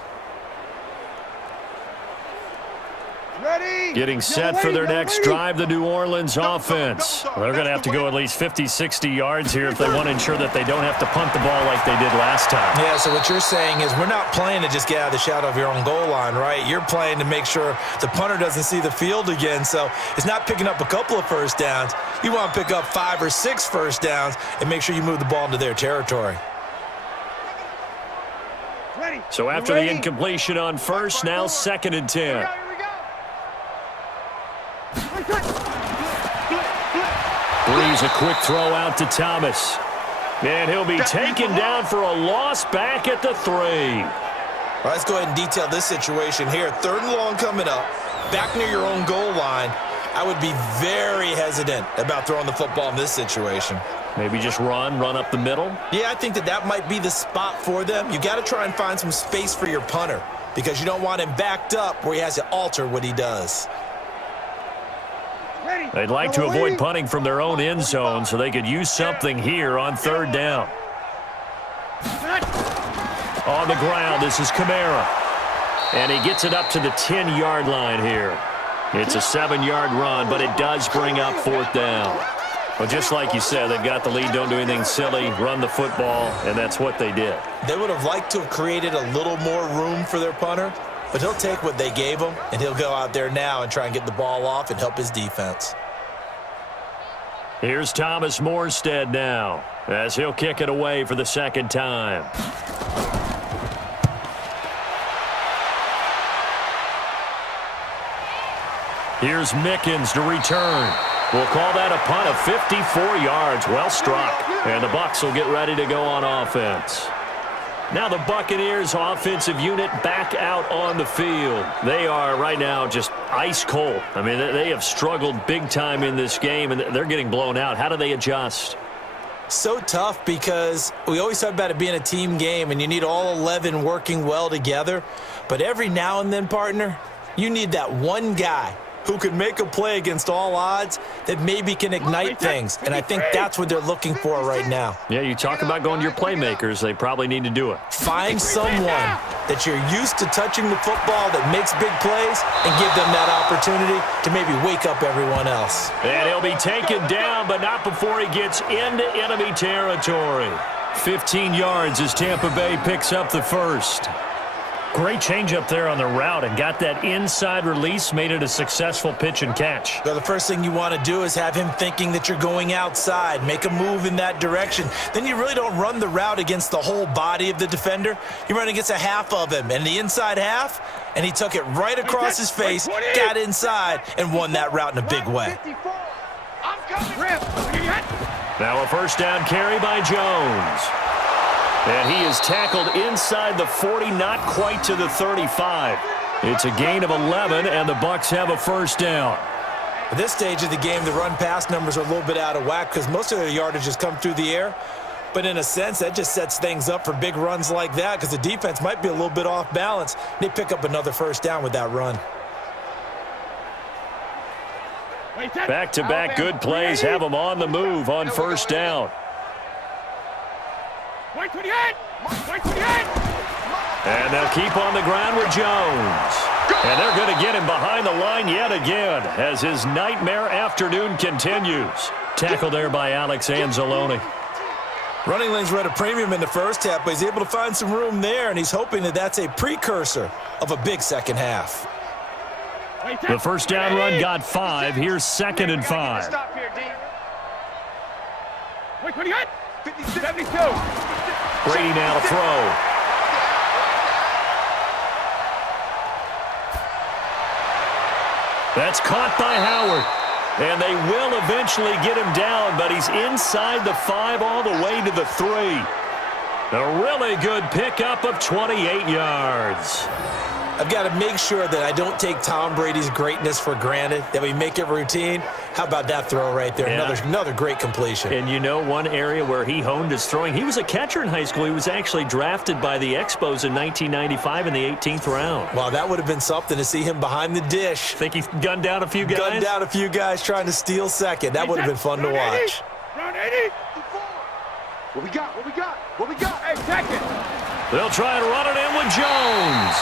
Getting set for their next drive, the New Orleans offense. They're going to have to go at least 50, 60 yards here if they want to ensure that they don't have to punt the ball like they did last time. Yeah, so what you're saying is we're not playing to just get out of the shadow of your own goal line, right? You're playing to make sure the punter doesn't see the field again. So it's not picking up a couple of first downs. You want to pick up 5 or 6 first downs and make sure you move the ball into their territory. So after the incompletion on first, now 2nd and 10. Breeze a quick throw out to Thomas. And he'll be taken down for a loss back at the 3. Well, let's go ahead and detail this situation here. 3rd and long coming up, back near your own goal line. I would be very hesitant about throwing the football in this situation. Maybe just run up the middle? Yeah, I think that might be the spot for them. You got to try and find some space for your punter because you don't want him backed up where he has to alter what he does. They'd like to avoid punting from their own end zone so they could use something here on 3rd down. On the ground, this is Kamara. And he gets it up to the 10-yard line here. It's a 7-yard run, but it does bring up 4th down. Well, just like you said, they've got the lead, don't do anything silly, run the football, and that's what they did. They would have liked to have created a little more room for their punter, but he'll take what they gave him, and he'll go out there now and try and get the ball off and help his defense. Here's Thomas Morstead now, as he'll kick it away for the 2nd time. Here's Mickens to return. We'll call that a punt of 54 yards. Well struck. And the Bucs will get ready to go on offense. Now the Buccaneers offensive unit back out on the field. They are right now just ice cold. I mean, they have struggled big time in this game, and they're getting blown out. How do they adjust? So tough because we always talk about it being a team game, and you need all 11 working well together. But every now and then, partner, you need that one guy who can make a play against all odds that maybe can ignite things. And I think that's what they're looking for right now. Yeah, you talk about going to your playmakers. They probably need to do it. Find someone that you're used to touching the football that makes big plays and give them that opportunity to maybe wake up everyone else. And he'll be taken down, but not before he gets into enemy territory. 15 yards as Tampa Bay picks up the first. Great change up there on the route and got that inside release, made it a successful pitch and catch. So the first thing you want to do is have him thinking that you're going outside, make a move in that direction. Then you really don't run the route against the whole body of the defender. You run against a half of him, and the inside half, and he took it right across his face, got inside, and won that route in a big way. Now a first down carry by Jones. And he is tackled inside the 40, not quite to the 35. It's a gain of 11, and the Bucs have a first down. At this stage of the game, the run-pass numbers are a little bit out of whack because most of their yardage has come through the air. But in a sense, that just sets things up for big runs like that because the defense might be a little bit off balance. They pick up another first down with that run. Back-to-back good plays have them on the move on first down. And they'll keep on the ground with Jones. And they're going to get him behind the line yet again as his nightmare afternoon continues. Tackle there by Alex Anzalone. Running lanes were at a premium in the first half, but he's able to find some room there, and he's hoping that that's a precursor of a big second half. The first down run got 5. Here's 2nd and 5. Stop here, D. Wait, what do you got? 72. Brady now to throw. That's caught by Howard. And they will eventually get him down, but he's inside the 5 all the way to the 3. A really good pickup of 28 yards. I've got to make sure that I don't take Tom Brady's greatness for granted, that we make it routine. How about that throw right there? Yeah. Another great completion. And you know one area where he honed his throwing? He was a catcher in high school. He was actually drafted by the Expos in 1995 in the 18th round. Wow, that would have been something to see him behind the dish. Think he gunned down a few guys? Gunned down a few guys trying to steal second. That would have been fun to watch. Round 80. What we got? What we got? What we got? Hey, second. They'll try and run it in with Jones.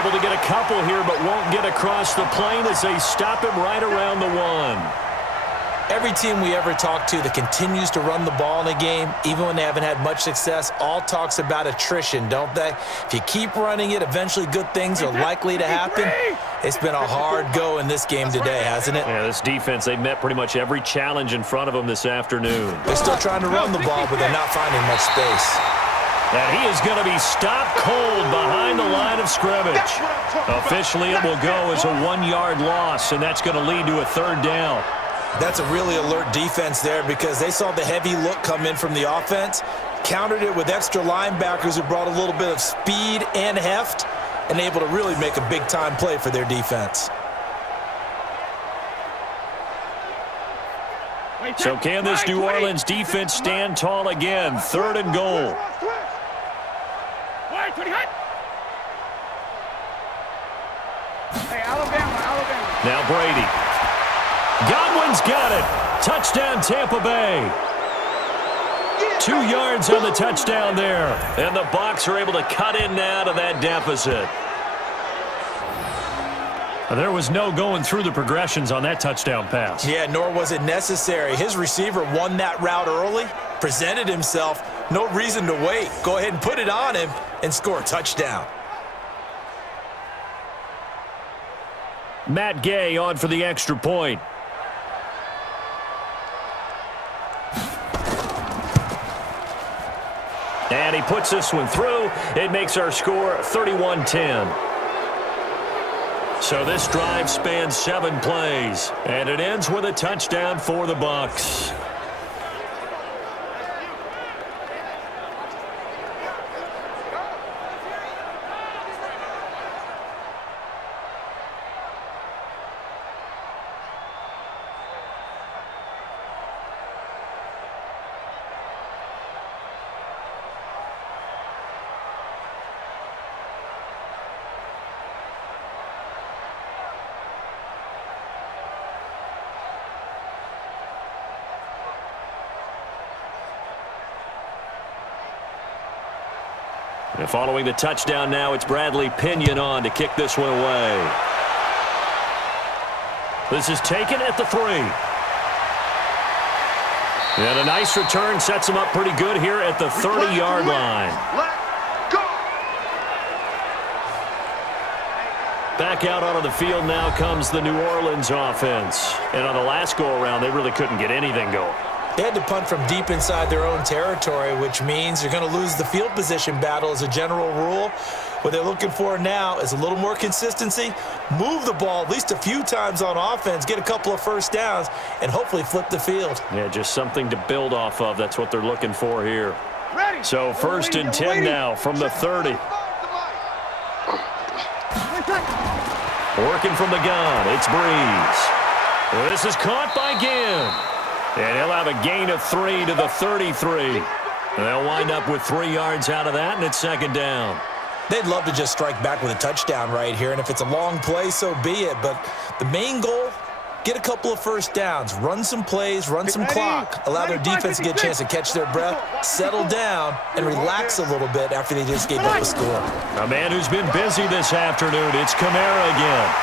Able to get a couple here, but won't get across the plane as they stop him right around the 1. Every team we ever talk to that continues to run the ball in a game, even when they haven't had much success, all talks about attrition, don't they? If you keep running it, eventually good things are likely to happen. It's been a hard go in this game today, hasn't it? Yeah, this defense, they've met pretty much every challenge in front of them this afternoon. They're still trying to run the ball, but they're not finding much space. And he is going to be stopped cold behind the line of scrimmage. Officially, it will go as a 1-yard loss, and that's going to lead to a 3rd down. That's a really alert defense there because they saw the heavy look come in from the offense, countered it with extra linebackers who brought a little bit of speed and heft, and able to really make a big-time play for their defense. So can this New Orleans defense stand tall again? 3rd and goal. Hey, Alabama. Now Brady. Godwin's got it. Touchdown, Tampa Bay. 2 yards on the touchdown there. And the Bucs are able to cut in now to that deficit. There was no going through the progressions on that touchdown pass. Yeah, nor was it necessary. His receiver won that route early, presented himself, no reason to wait. Go ahead and put it on him and score a touchdown. Matt Gay on for the extra point. And he puts this one through. It makes our score 31-10. So this drive spans 7 plays, and it ends with a touchdown for the Bucs. And following the touchdown now, it's Bradley Pinion on to kick this one away. This is taken at the 3. And a nice return sets him up pretty good here at the 30-yard line. Back out onto the field now comes the New Orleans offense. And on the last go-around, they really couldn't get anything going. They had to punt from deep inside their own territory, which means you're going to lose the field position battle as a general rule. What they're looking for now is a little more consistency, move the ball at least a few times on offense, get a couple of first downs, and hopefully flip the field. Yeah, just something to build off of. That's what they're looking for here. So 1st and 10 now from the 30. Working from the gun, it's Breeze. This is caught by Ginn. And he'll have a gain of 3 to the 33. They'll wind up with 3 yards out of that, and it's 2nd down. They'd love to just strike back with a touchdown right here, and if it's a long play, so be it. But the main goal, get a couple of first downs, run some plays, run some clock, allow their defense to get a chance to catch their breath, settle down, and relax a little bit after they just gave up a score. A man who's been busy this afternoon, it's Kamara again.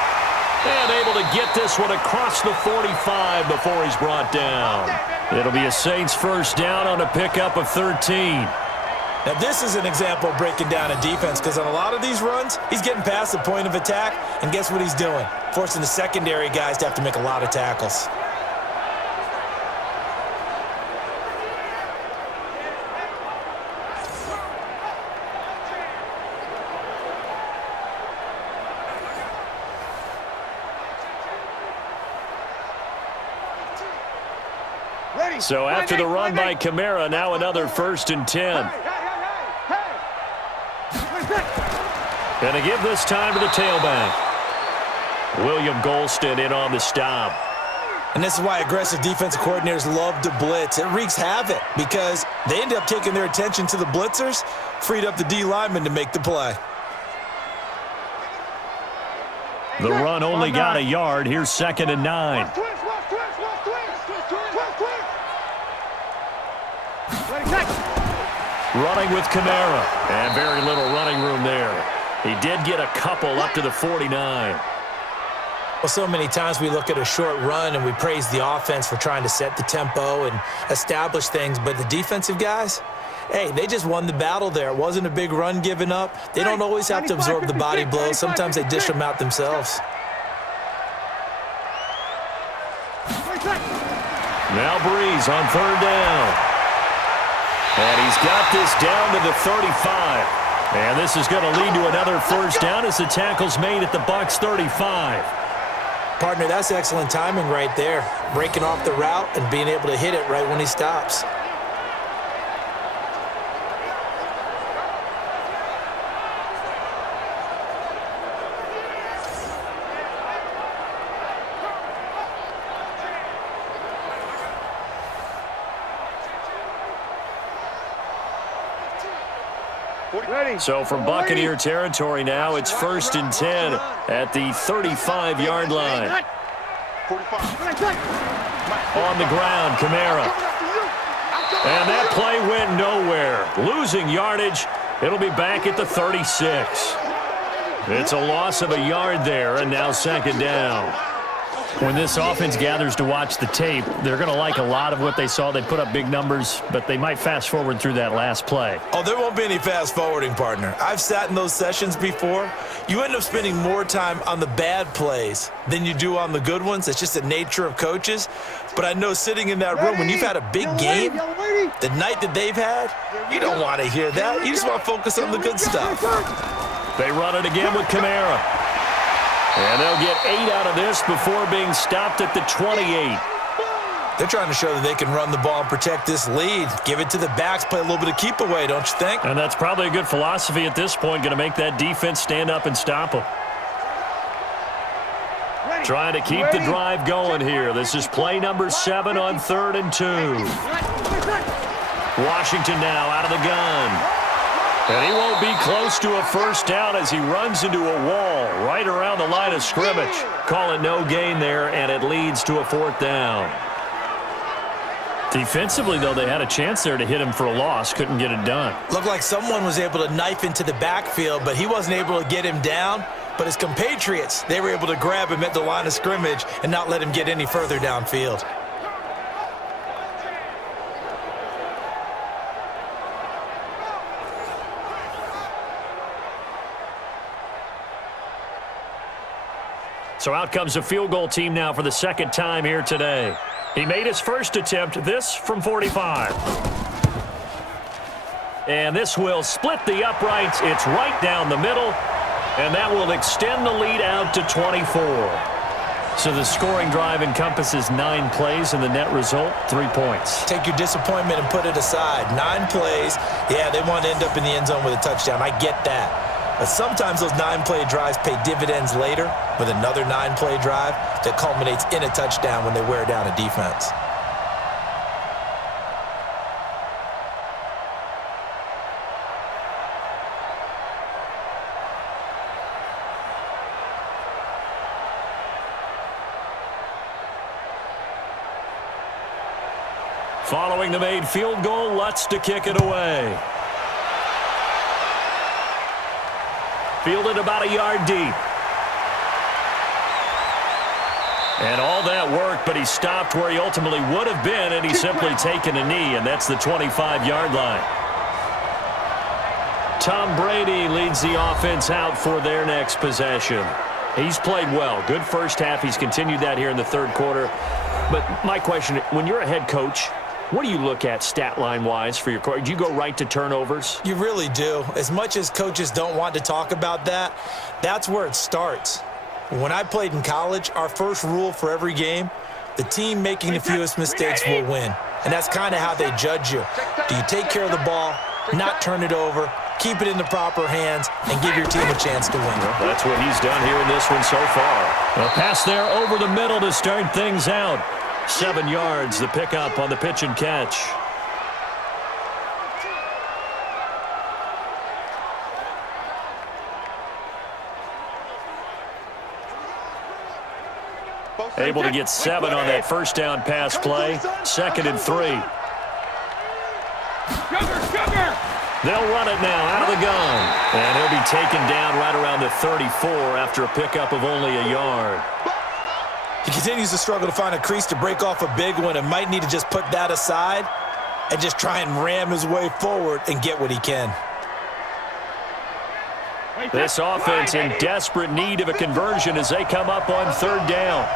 And able to get this one across the 45 before he's brought down. It'll be a Saints first down on a pickup of 13. Now, this is an example of breaking down a defense because on a lot of these runs, he's getting past the point of attack, and guess what he's doing? Forcing the secondary guys to have to make a lot of tackles. So after the run by Kamara, now another 1st and 10. And to give this time to the tailback. William Golston in on the stop. And this is why aggressive defensive coordinators love to blitz. It wreaks havoc because they end up taking their attention to the blitzers, freed up the D lineman to make the play. The run only got a yard. Here's 2nd and 9. Running with Kamara. And very little running room there. He did get a couple up to the 49. Well, so many times we look at a short run and we praise the offense for trying to set the tempo and establish things, but the defensive guys, hey, they just won the battle there. It wasn't a big run given up. They don't always have to absorb the body blows. Sometimes they dish them out themselves. Now Breeze on 3rd down. And he's got this down to the 35. And this is going to lead to another first down as the tackle's made at the Bucs 35. Partner, that's excellent timing right there. Breaking off the route and being able to hit it right when he stops. So from Buccaneer territory now, it's 1st and 10 at the 35-yard line. On the ground, Kamara. And that play went nowhere. Losing yardage. It'll be back at the 36. It's a loss of a yard there, and now 2nd down. When this offense gathers to watch the tape, they're going to like a lot of what they saw. They put up big numbers, but they might fast forward through that last play. Oh, there won't be any fast forwarding, partner. I've sat in those sessions before. You end up spending more time on the bad plays than you do on the good ones. It's just the nature of coaches. But I know sitting in that room, when you've had a big game, the night that they've had, you don't want to hear that. You just want to focus on the good stuff. They run it again with Kamara. And they'll get 8 out of this before being stopped at the 28. They're trying to show that they can run the ball and protect this lead. Give it to the backs, play a little bit of keep away, don't you think? And that's probably a good philosophy at this point, going to make that defense stand up and stop them. Trying to keep the drive going here. This is play number 7 on 3rd and 2. Washington now out of the gun. And he won't be close to a first down as he runs into a wall right around the line of scrimmage. Call it no gain there, and it leads to a 4th down. Defensively, though, they had a chance there to hit him for a loss. Couldn't get it done. Looked like someone was able to knife into the backfield, but he wasn't able to get him down. But his compatriots, they were able to grab him at the line of scrimmage and not let him get any further downfield. So out comes a field goal team now for the 2nd time here today. He made his first attempt, this from 45. And this will split the uprights. It's right down the middle, and that will extend the lead out to 24. So the scoring drive encompasses 9 plays, and the net result, 3 points. Take your disappointment and put it aside. 9 plays, yeah, they want to end up in the end zone with a touchdown. I get that. But sometimes those 9-play drives pay dividends later with another 9-play drive that culminates in a touchdown when they wear down a defense. Following the made field goal, Lutz to kick it away. Fielded about a yard deep. And all that work, but he stopped where he ultimately would have been, and he's simply taken a knee, and that's the 25-yard line. Tom Brady leads the offense out for their next possession. He's played well. Good first half. He's continued that here in the 3rd quarter. But my question, when you're a head coach, what do you look at stat line-wise for your coach? Do you go right to turnovers? You really do. As much as coaches don't want to talk about that, that's where it starts. When I played in college, our first rule for every game, the team making the fewest mistakes will win. And that's kind of how they judge you. Do you take care of the ball, not turn it over, keep it in the proper hands, and give your team a chance to win? Well, that's what he's done here in this one so far. A pass there over the middle to start things out. 7 yards, the pickup on the pitch and catch. Able to get 7 on that first down pass play. 2nd and 3. They'll run it now out of the gun. And he'll be taken down right around the 34 after a pickup of only a yard. He continues to struggle to find a crease to break off a big one and might need to just put that aside and just try and ram his way forward and get what he can. This offense in desperate need of a conversion as they come up on 3rd down.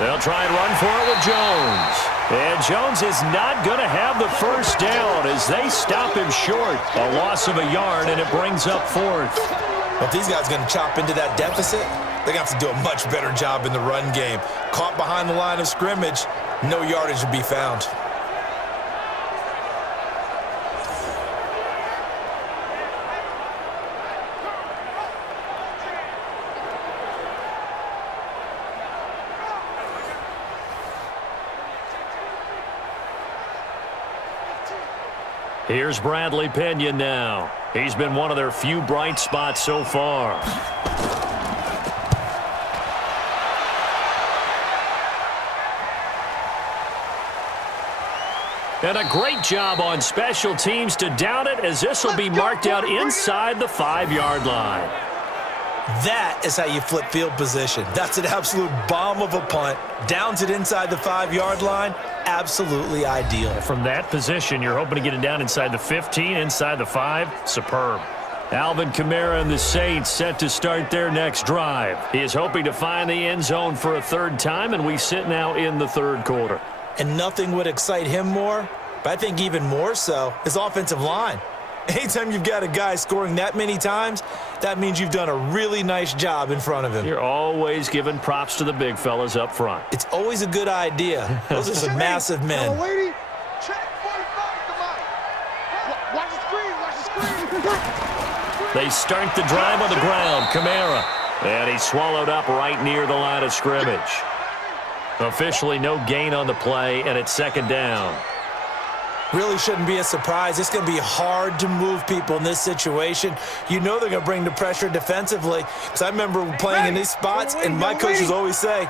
They'll try and run for it with Jones. And Jones is not going to have the first down as they stop him short. A loss of a yard, and it brings up 4th. Well, if these guys are going to chop into that deficit, they're going to have to do a much better job in the run game. Caught behind the line of scrimmage, no yardage to be found. Here's Bradley Pinion now. He's been one of their few bright spots so far. And a great job on special teams to down it, as this will be marked out inside the 5-yard line. That is how you flip field position. That's an absolute bomb of a punt. Downs it inside the 5-yard line. Absolutely ideal. From that position, you're hoping to get it down inside the 15, inside the 5. Superb. Alvin Kamara and the Saints set to start their next drive. He is hoping to find the end zone for a 3rd time, and we sit now in the 3rd quarter. And nothing would excite him more, but I think even more so, his offensive line. Anytime you've got a guy scoring that many times, that means you've done a really nice job in front of him. You're always giving props to the big fellas up front. It's always a good idea. Those are some massive men. Lady, check 45 to mine. Watch the screen, watch the screen. They start the drive on the ground. Kamara. And he's swallowed up right near the line of scrimmage. Officially no gain on the play, and it's second down. Really shouldn't be a surprise. It's going to be hard to move people in this situation. You know they're going to bring the pressure defensively. Because I remember playing in these spots, and my coaches always say,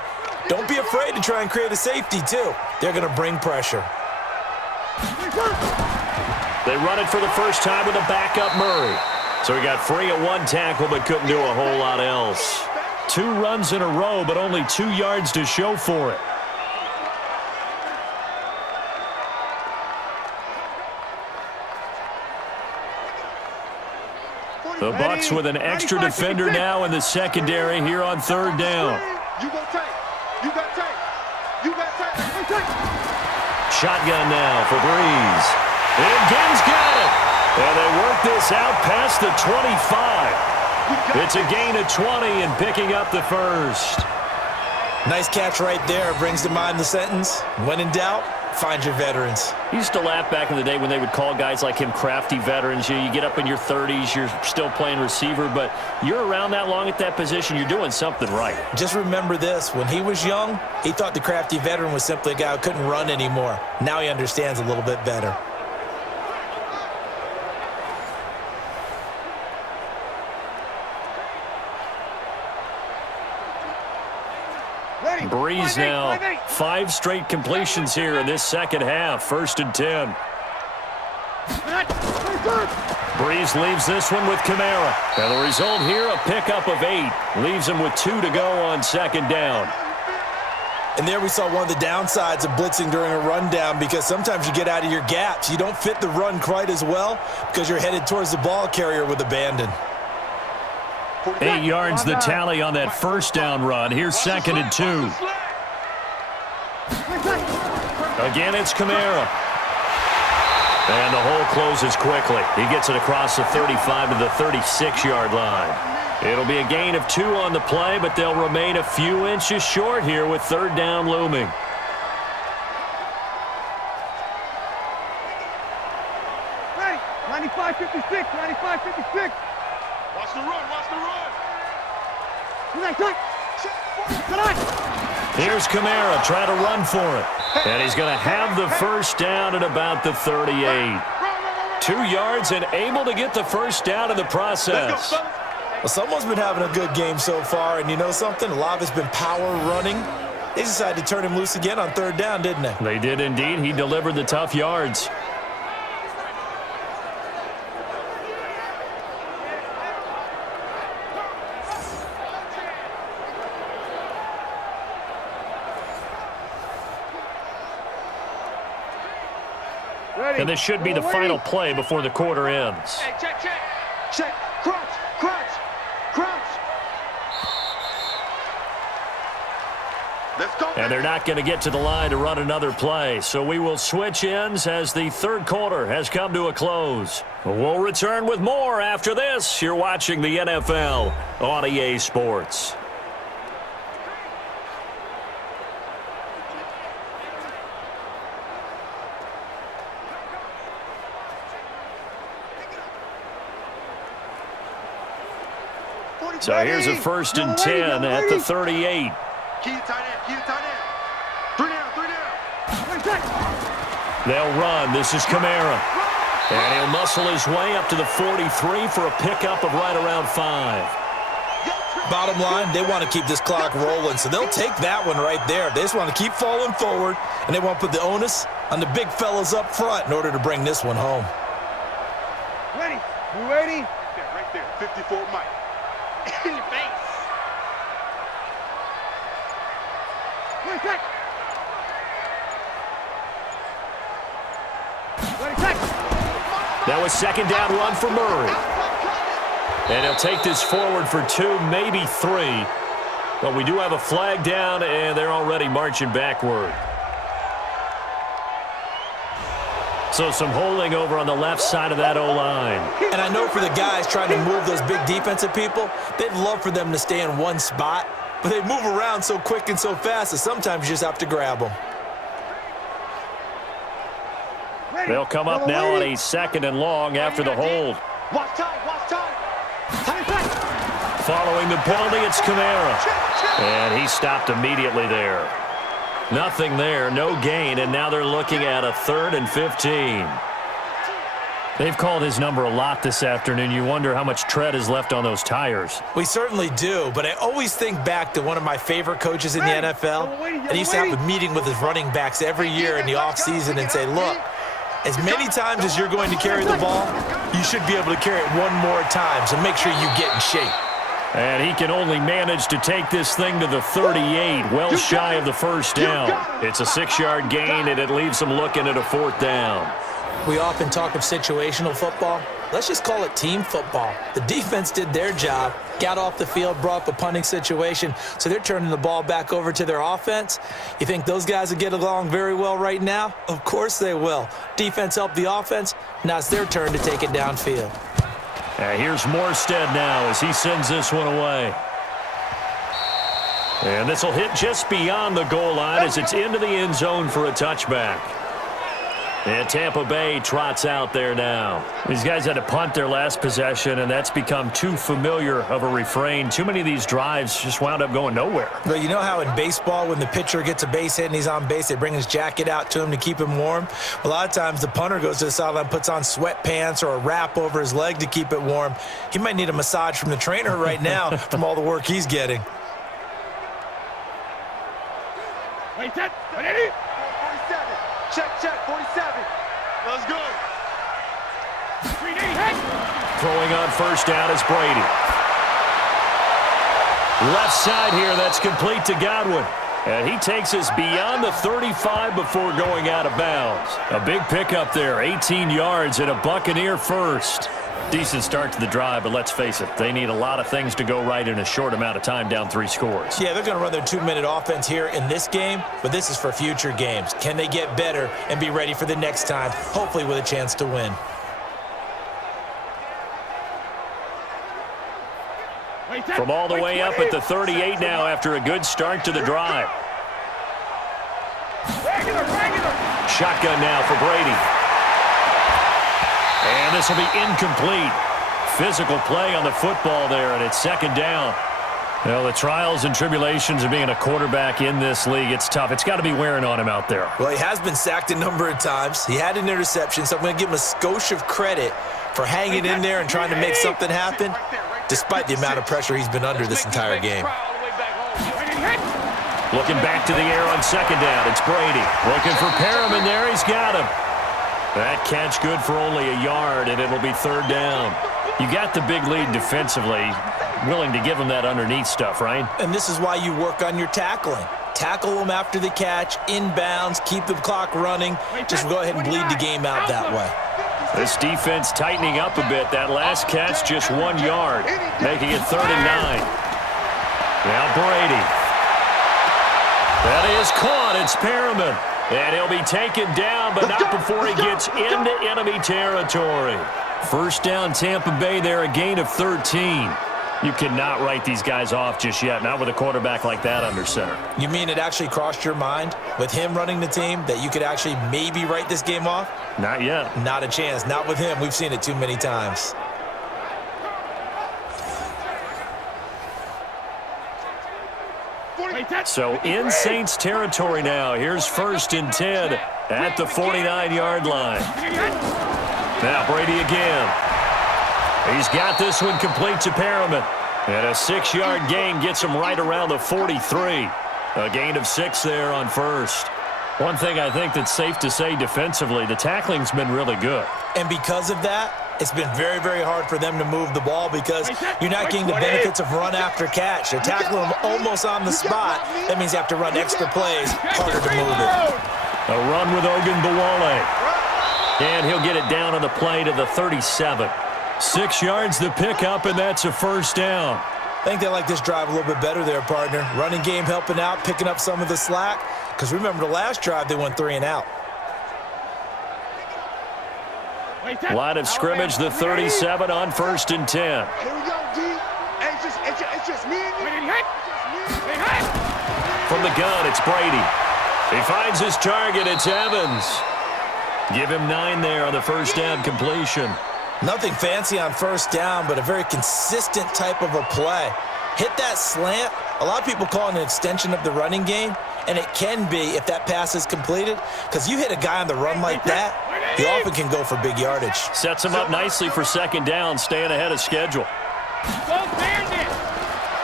don't be afraid to try and create a safety, too. They're going to bring pressure. They run it for the first time with a backup Murray. So he got free at one tackle, but couldn't do a whole lot else. 2 runs in a row, but only 2 yards to show for it. The Bucs with an extra defender now in the secondary here on third down. You go take. You got take. You got take. Shotgun now for Breeze. And Gibbs got it. And they work this out past the 25. It's a gain of 20 and picking up the first. Nice catch right there. Brings to mind the sentence, when in doubt, find your veterans. You used to laugh back in the day when they would call guys like him crafty veterans. You get up in your 30s, you're still playing receiver, but you're around that long at that position, you're doing something right. Just remember this. When he was young, he thought the crafty veteran was simply a guy who couldn't run anymore. Now he understands a little bit better. Breeze now, 5 straight completions here in this second half. 1st and 10. Breeze leaves this one with Kamara. And the result here, a pickup of 8. Leaves him with 2 to go on second down. And there we saw one of the downsides of blitzing during a rundown, because sometimes you get out of your gaps. You don't fit the run quite as well because you're headed towards the ball carrier with abandon. 8 yards the tally on that first down run. Here's 2nd and 2. Again, it's Kamara. And the hole closes quickly. He gets it across the 35 to the 36-yard line. It'll be a gain of 2 on the play, but they'll remain a few inches short here with third down looming. Ready, 95-56, 95-56. Watch the run, watch the run. Here's Kamara trying to run for it. And he's going to have the first down at about the 38. 2 yards and able to get the first down in the process. Well, someone's been having a good game so far, and you know something? A lot of it's been power running. They decided to turn him loose again on third down, didn't they? They did indeed. He delivered the tough yards. And this should be the final play before the quarter ends. Hey, check, check. Check. Crunch, crunch, crunch. Let's go. And they're not going to get to the line to run another play. So we will switch ends as the third quarter has come to a close. We'll return with more after this. You're watching the NFL on EA Sports. So here's a 1st and 10 at the 38. Key tight end, key tight end. 3 down, 3 down. They'll run. This is Kamara. And he'll muscle his way up to the 43 for a pickup of right around 5. Bottom line, they want to keep this clock rolling, so they'll take that one right there. They just want to keep falling forward, and they want to put the onus on the big fellas up front in order to bring this one home. Ready? You ready? Yeah, right there, 54 Mike. In your face. That was second down run for Murray. And he'll take this forward for 2, maybe 3. But we do have a flag down, and they're already marching backward. So some holding over on the left side of that O-line. And I know for the guys trying to move those big defensive people, they'd love for them to stay in one spot, but they move around so quick and so fast that sometimes you just have to grab them. They'll come up now on a 2nd and long after the hold. Watch time, watch time. Time back. Following the penalty, it's Kamara. And he stopped immediately there. Nothing there, no gain, and now they're looking at a 3rd and 15. They've called his number a lot this afternoon. You wonder how much tread is left on those tires. We certainly do, but I always think back to one of my favorite coaches in the NFL. And he used to have a meeting with his running backs every year in the offseason and say, look, as many times as you're going to carry the ball, you should be able to carry it one more time, so make sure you get in shape. And he can only manage to take this thing to the 38, well shy of the first down. It's a 6-yard gain, and it leaves them looking at a 4th down. We often talk of situational football. Let's just call it team football. The defense did their job, got off the field, brought up a punting situation, so they're turning the ball back over to their offense. You think those guys will get along very well right now? Of course they will. Defense helped the offense. Now it's their turn to take it downfield. Here's Morstead now as he sends this one away. And this will hit just beyond the goal line as it's into the end zone for a touchback. And Tampa Bay trots out there now. These guys had to punt their last possession, and that's become too familiar of a refrain. Too many of these drives just wound up going nowhere. But you know how in baseball, when the pitcher gets a base hit and he's on base, they bring his jacket out to him to keep him warm? A lot of times the punter goes to the sideline, puts on sweatpants or a wrap over his leg to keep it warm. He might need a massage from the trainer right now from all the work he's getting. Wait, set. Ready? 47. Check, 47. Let's go. 3D, hey. Throwing on first down is Brady. Left side here, that's complete to Godwin. And he takes us beyond the 35 before going out of bounds. A big pickup there, 18 yards and a Buccaneer first. Decent start to the drive, but let's face it, they need a lot of things to go right in a short amount of time, down 3 scores. Yeah, they're going to run their 2-minute offense here in this game, but this is for future games. Can they get better and be ready for the next time, hopefully with a chance to win? From all the way up at the 38 now after a good start to the drive. Shotgun now for Brady. And this will be incomplete. Physical play on the football there, and it's 2nd down. Well, the trials and tribulations of being a quarterback in this league, it's tough. It's got to be wearing on him out there. Well, he has been sacked a number of times. He had an interception, so I'm going to give him a skosh of credit for hanging in there and trying to make something happen, despite the amount of pressure he's been under this entire game. Looking back to the air on 2nd down. It's Brady. Looking for Perriman there. He's got him. That catch good for only a yard, and it'll be 3rd down. You got the big lead defensively. Willing to give him that underneath stuff, right? And this is why you work on your tackling. Tackle them after the catch, inbounds, keep the clock running. Just go ahead and bleed the game out that way. This defense tightening up a bit. That last catch just 1 yard, making it 3rd and 9. Now Brady. That is caught. It's Perriman. And he'll be taken down, but not before he gets into enemy territory. First down, Tampa Bay there, a gain of 13. You cannot write these guys off just yet, not with a quarterback like that under center. You mean it actually crossed your mind with him running the team that you could actually maybe write this game off? Not yet. Not a chance. Not with him. We've seen it too many times. So in Saints territory now. Here's 1st and 10 at the 49-yard line. Now Brady again. He's got this one complete to Perriman. And a 6-yard gain gets him right around the 43. A gain of 6 there on first. One thing I think that's safe to say defensively, the tackling's been really good. And because of that, it's been very, very hard for them to move the ball because you're not getting the benefits of run after catch. They're tackling them almost on the spot. That means you have to run extra plays, harder to move it. A run with Ogunbowale. And he'll get it down on the play to the 37. 6 yards the pickup, and that's a first down. I think they like this drive a little bit better there, partner. Running game helping out, picking up some of the slack. Because remember the last drive, they went 3 and out. Line of scrimmage, the 37 on 1st and 10. Here we go, D. Hey, it's just me and you. From the gun, it's Brady. He finds his target. It's Evans. Give him 9 there on the first down completion. Nothing fancy on first down, but a very consistent type of a play. Hit that slant. A lot of people call it an extension of the running game, and it can be if that pass is completed, because you hit a guy on the run like that, he often can go for big yardage. Sets him up nicely for second down, staying ahead of schedule.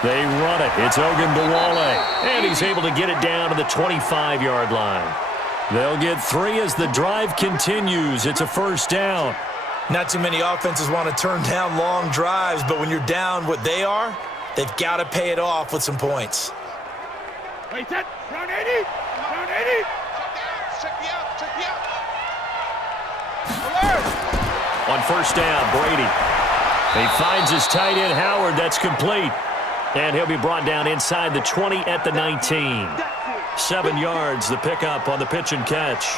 They run it. It's Ogunbowale, and he's able to get it down to the 25-yard line. They'll get 3 as the drive continues. It's a first down. Not too many offenses want to turn down long drives, but when you're down what they are, they've got to pay it off with some points. Wait, that. Round 80. Round 80. Check me out. Check me out. On first down, Brady. He finds his tight end, Howard. That's complete. And he'll be brought down inside the 20 at the 19. 7 yards, the pickup on the pitch and catch.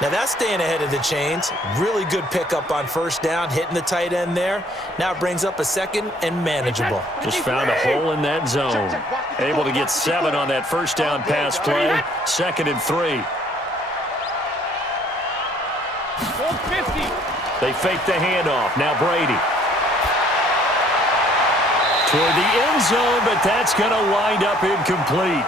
Now that's staying ahead of the chains. Really good pickup on first down, hitting the tight end there. Now it brings up a second and manageable. Just found a hole in that zone. Able to get 7 on that first down pass play. 2nd and 3. They fake the handoff. Now Brady. Toward the end zone, but that's going to wind up incomplete.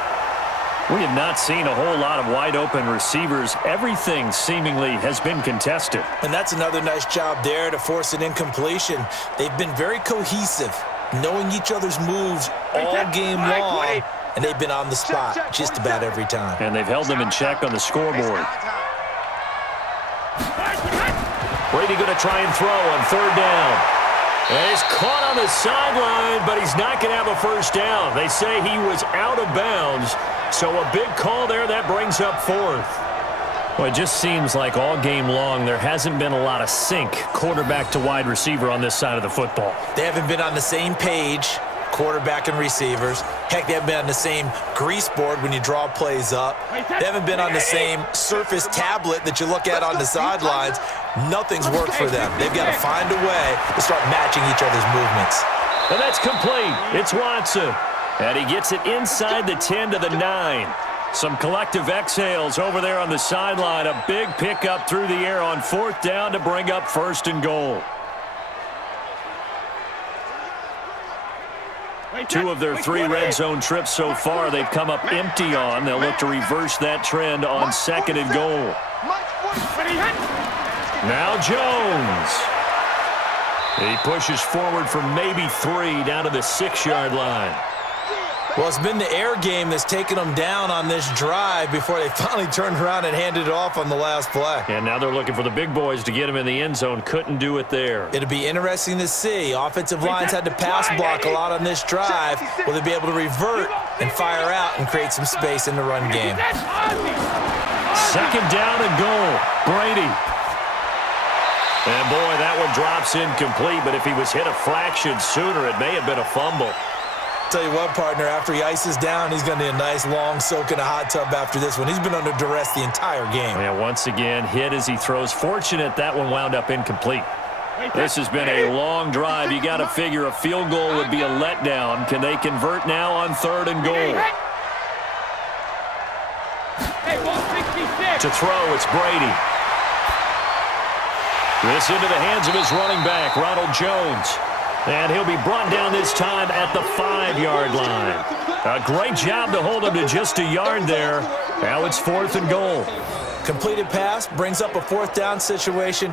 We have not seen a whole lot of wide-open receivers. Everything seemingly has been contested. And that's another nice job there to force an incompletion. They've been very cohesive, knowing each other's moves all game long, and they've been on the spot just about every time. And they've held them in check on the scoreboard. Brady going to try and throw on third down. And he's caught on the sideline, but he's not going to have a first down. They say he was out of bounds, so a big call there. That brings up 4th. Well, it just seems like all game long there hasn't been a lot of sync quarterback to wide receiver on this side of the football. They haven't been on the same page, quarterback and receivers. Heck, they haven't been on the same grease board when you draw plays up. They haven't been on the same surface tablet that you look at on the sidelines. Nothing's worked for them. They've got to find a way to start matching each other's movements. And that's complete. It's Watson. And he gets it inside the 10 to the 9. Some collective exhales over there on the sideline. A big pickup through the air on 4th down to bring up 1st and goal. 2 of their 3 red zone trips so far they've come up empty on. They'll look to reverse that trend on 2nd and goal. Now Jones. He pushes forward for maybe 3 down to the 6-yard line. Well, it's been the air game that's taken them down on this drive before they finally turned around and handed it off on the last play. And now they're looking for the big boys to get him in the end zone. Couldn't do it there. It'll be interesting to see. Offensive lines had to pass block a lot on this drive. Will they be able to revert and fire out and create some space in the run game? 2nd down and goal. Brady. And boy, that one drops incomplete, but if he was hit a fraction sooner, it may have been a fumble. Tell you what, partner, after he ices down, he's going to need a nice long soak in a hot tub after this one. He's been under duress the entire game. Yeah, once again, hit as he throws. Fortunate that one wound up incomplete. This has been a long drive. You got to figure a field goal would be a letdown. Can they convert now on 3rd and goal? To throw, it's Brady. This into the hands of his running back, Ronald Jones. And he'll be brought down this time at the 5-yard line. A great job to hold him to just a yard there. Now it's 4th and goal. Completed pass brings up a 4th down situation.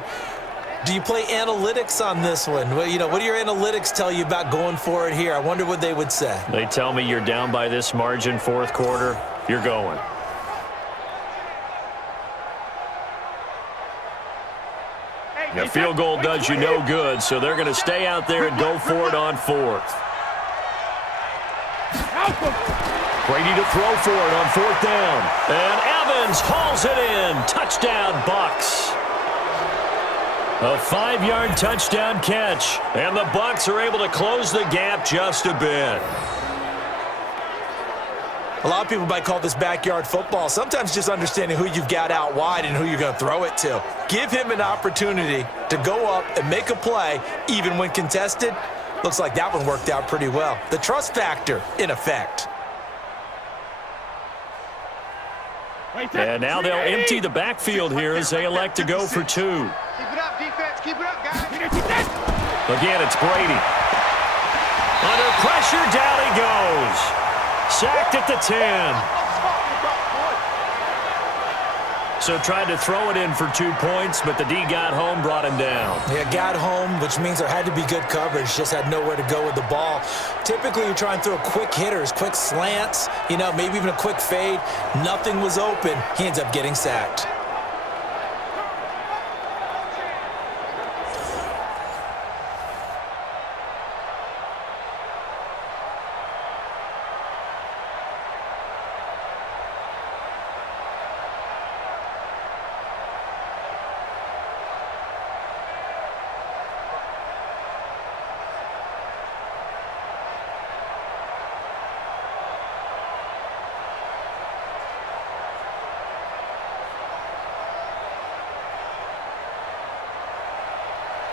Do you play analytics on this one? Well, you know, what do your analytics tell you about going for it here? I wonder what they would say. They tell me you're down by this margin, 4th quarter. You're going. The field goal does you no good, so they're going to stay out there and go for it on 4th. Brady to throw for it on 4th down. And Evans hauls it in. Touchdown, Bucs. A 5-yard touchdown catch. And the Bucs are able to close the gap just a bit. A lot of people might call this backyard football. Sometimes just understanding who you've got out wide and who you're going to throw it to. Give him an opportunity to go up and make a play, even when contested. Looks like that one worked out pretty well. The trust factor in effect. And now they'll empty the backfield here as they elect to go for 2. Keep it up, defense. Keep it up, guys. Again, it's Brady. Under pressure, down he goes. Sacked at the 10. So tried to throw it in for 2 points, but the D got home, brought him down. Yeah, got home, which means there had to be good coverage. Just had nowhere to go with the ball. Typically, you try and throw quick hitters, quick slants, maybe even a quick fade. Nothing was open. He ends up getting sacked.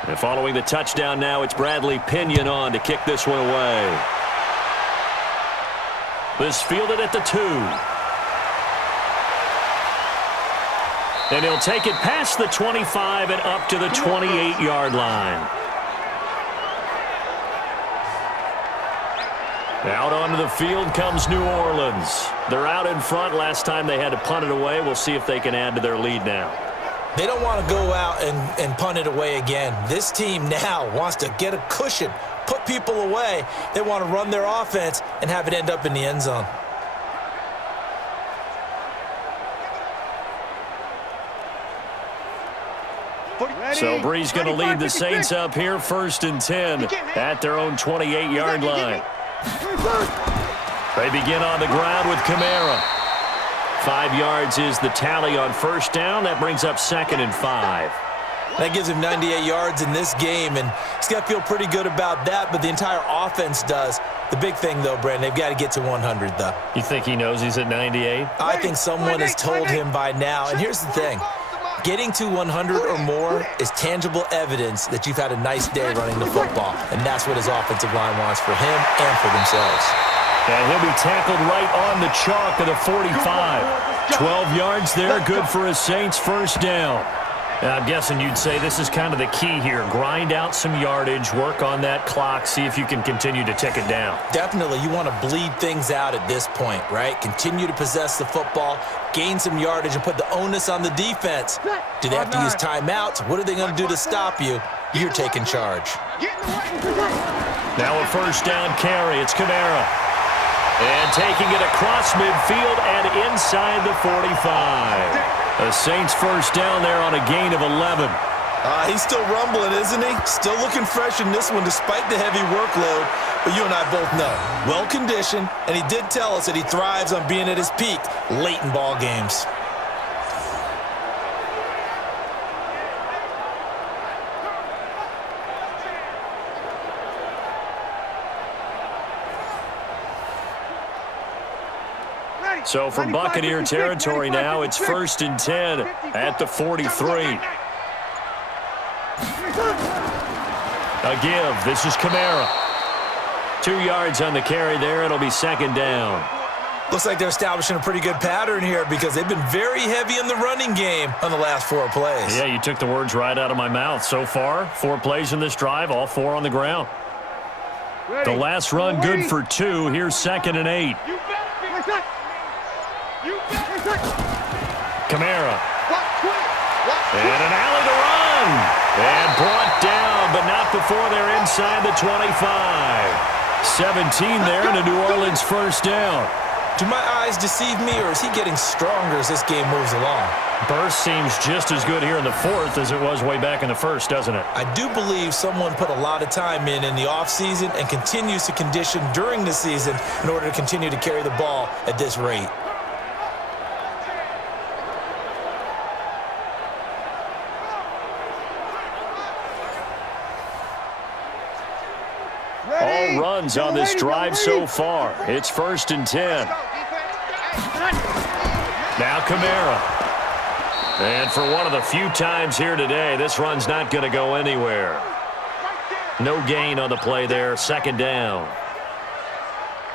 And following the touchdown now, it's Bradley Pinion on to kick this one away. This fielded at the 2. And he'll take it past the 25 and up to the 28-yard line. Out onto the field comes New Orleans. They're out in front. Last time they had to punt it away. We'll see if they can add to their lead now. They don't want to go out and punt it away again. This team now wants to get a cushion, put people away. They want to run their offense and have it end up in the end zone. So Bree's going to lead the Saints up here, 1st and 10 at their own 28-yard line. They begin on the ground with Kamara. 5 yards is the tally on 1st down. That brings up 2nd and 5. That gives him 98 yards in this game, and he's got to feel pretty good about that, but the entire offense does. The big thing, though, Brandon, they've got to get to 100, though. You think he knows he's at 98? I think someone has told him by now, and here's the thing. Getting to 100 or more is tangible evidence that you've had a nice day running the football, and that's what his offensive line wants for him and for themselves. And he'll be tackled right on the chalk of the 45. 12 yards there, good for his Saints' 1st down. And I'm guessing you'd say this is kind of the key here. Grind out some yardage, work on that clock, see if you can continue to tick it down. Definitely. You want to bleed things out at this point, right? Continue to possess the football, gain some yardage, and put the onus on the defense. Do they have to use timeouts? What are they going to do to stop you? You're taking charge. Now a 1st down carry. It's Kamara. And taking it across midfield and inside the 45. The Saints' 1st down there on a gain of 11. He's still rumbling, isn't he? Still looking fresh in this one despite the heavy workload. But you and I both know, well-conditioned, and he did tell us that he thrives on being at his peak late in ball games. So from Buccaneer territory now, it's 1st and 10 at the 43. A give. This is Kamara. 2 yards on the carry there. It'll be 2nd down. Looks like they're establishing a pretty good pattern here because they've been very heavy in the running game on the last 4 plays. Yeah, you took the words right out of my mouth. So far, 4 plays in this drive, all 4 on the ground. The last run good for 2. Here's 2nd and 8. Kamara. And an alley to run. And brought down, but not before they're inside the 25. 17 there and a New Orleans 1st down. Do my eyes deceive me, or is he getting stronger as this game moves along? Burst seems just as good here in the 4th as it was way back in the 1st, doesn't it? I do believe someone put a lot of time in the offseason and continues to condition during the season in order to continue to carry the ball at this rate. All runs on this drive so far. It's 1st and 10. Now Kamara. And for one of the few times here today, this run's not going to go anywhere. No gain on the play there, second down.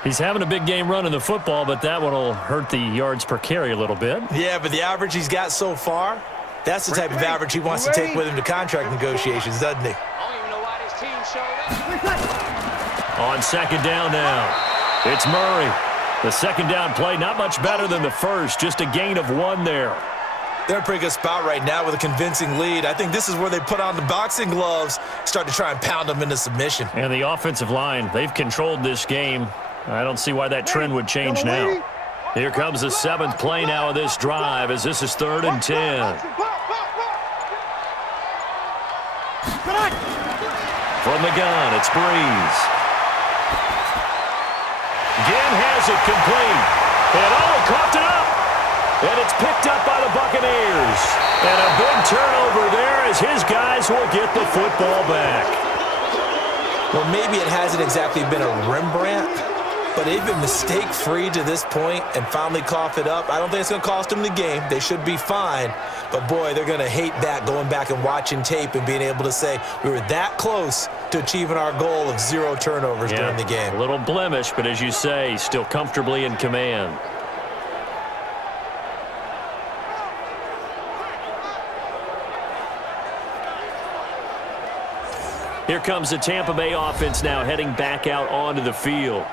He's having a big game running the football, but that one will hurt the yards per carry a little bit. Yeah, but the average he's got so far, that's the type of average he wants to take with him to contract negotiations, doesn't he? I don't even know why this team showed up. On second down now, it's Murray. The second down play, not much better than the first, just a gain of 1 there. They're in a pretty good spot right now with a convincing lead. I think this is where they put on the boxing gloves, start to try and pound them into submission. And the offensive line, they've controlled this game. I don't see why that trend would change now. Here comes the 7th play now of this drive as this is 3rd and 10. From the gun, it's Breeze. Again has it complete. And coughed it up. And it's picked up by the Buccaneers. And a big turnover there as his guys will get the football back. Well, maybe it hasn't exactly been a Rembrandt, but they've been mistake-free to this point and finally cough it up. I don't think it's going to cost them the game. They should be fine. But, boy, they're going to hate that, going back and watching tape and being able to say we were that close to achieving our goal of 0 turnovers during the game. A little blemish, but as you say, still comfortably in command. Here comes the Tampa Bay offense now heading back out onto the field.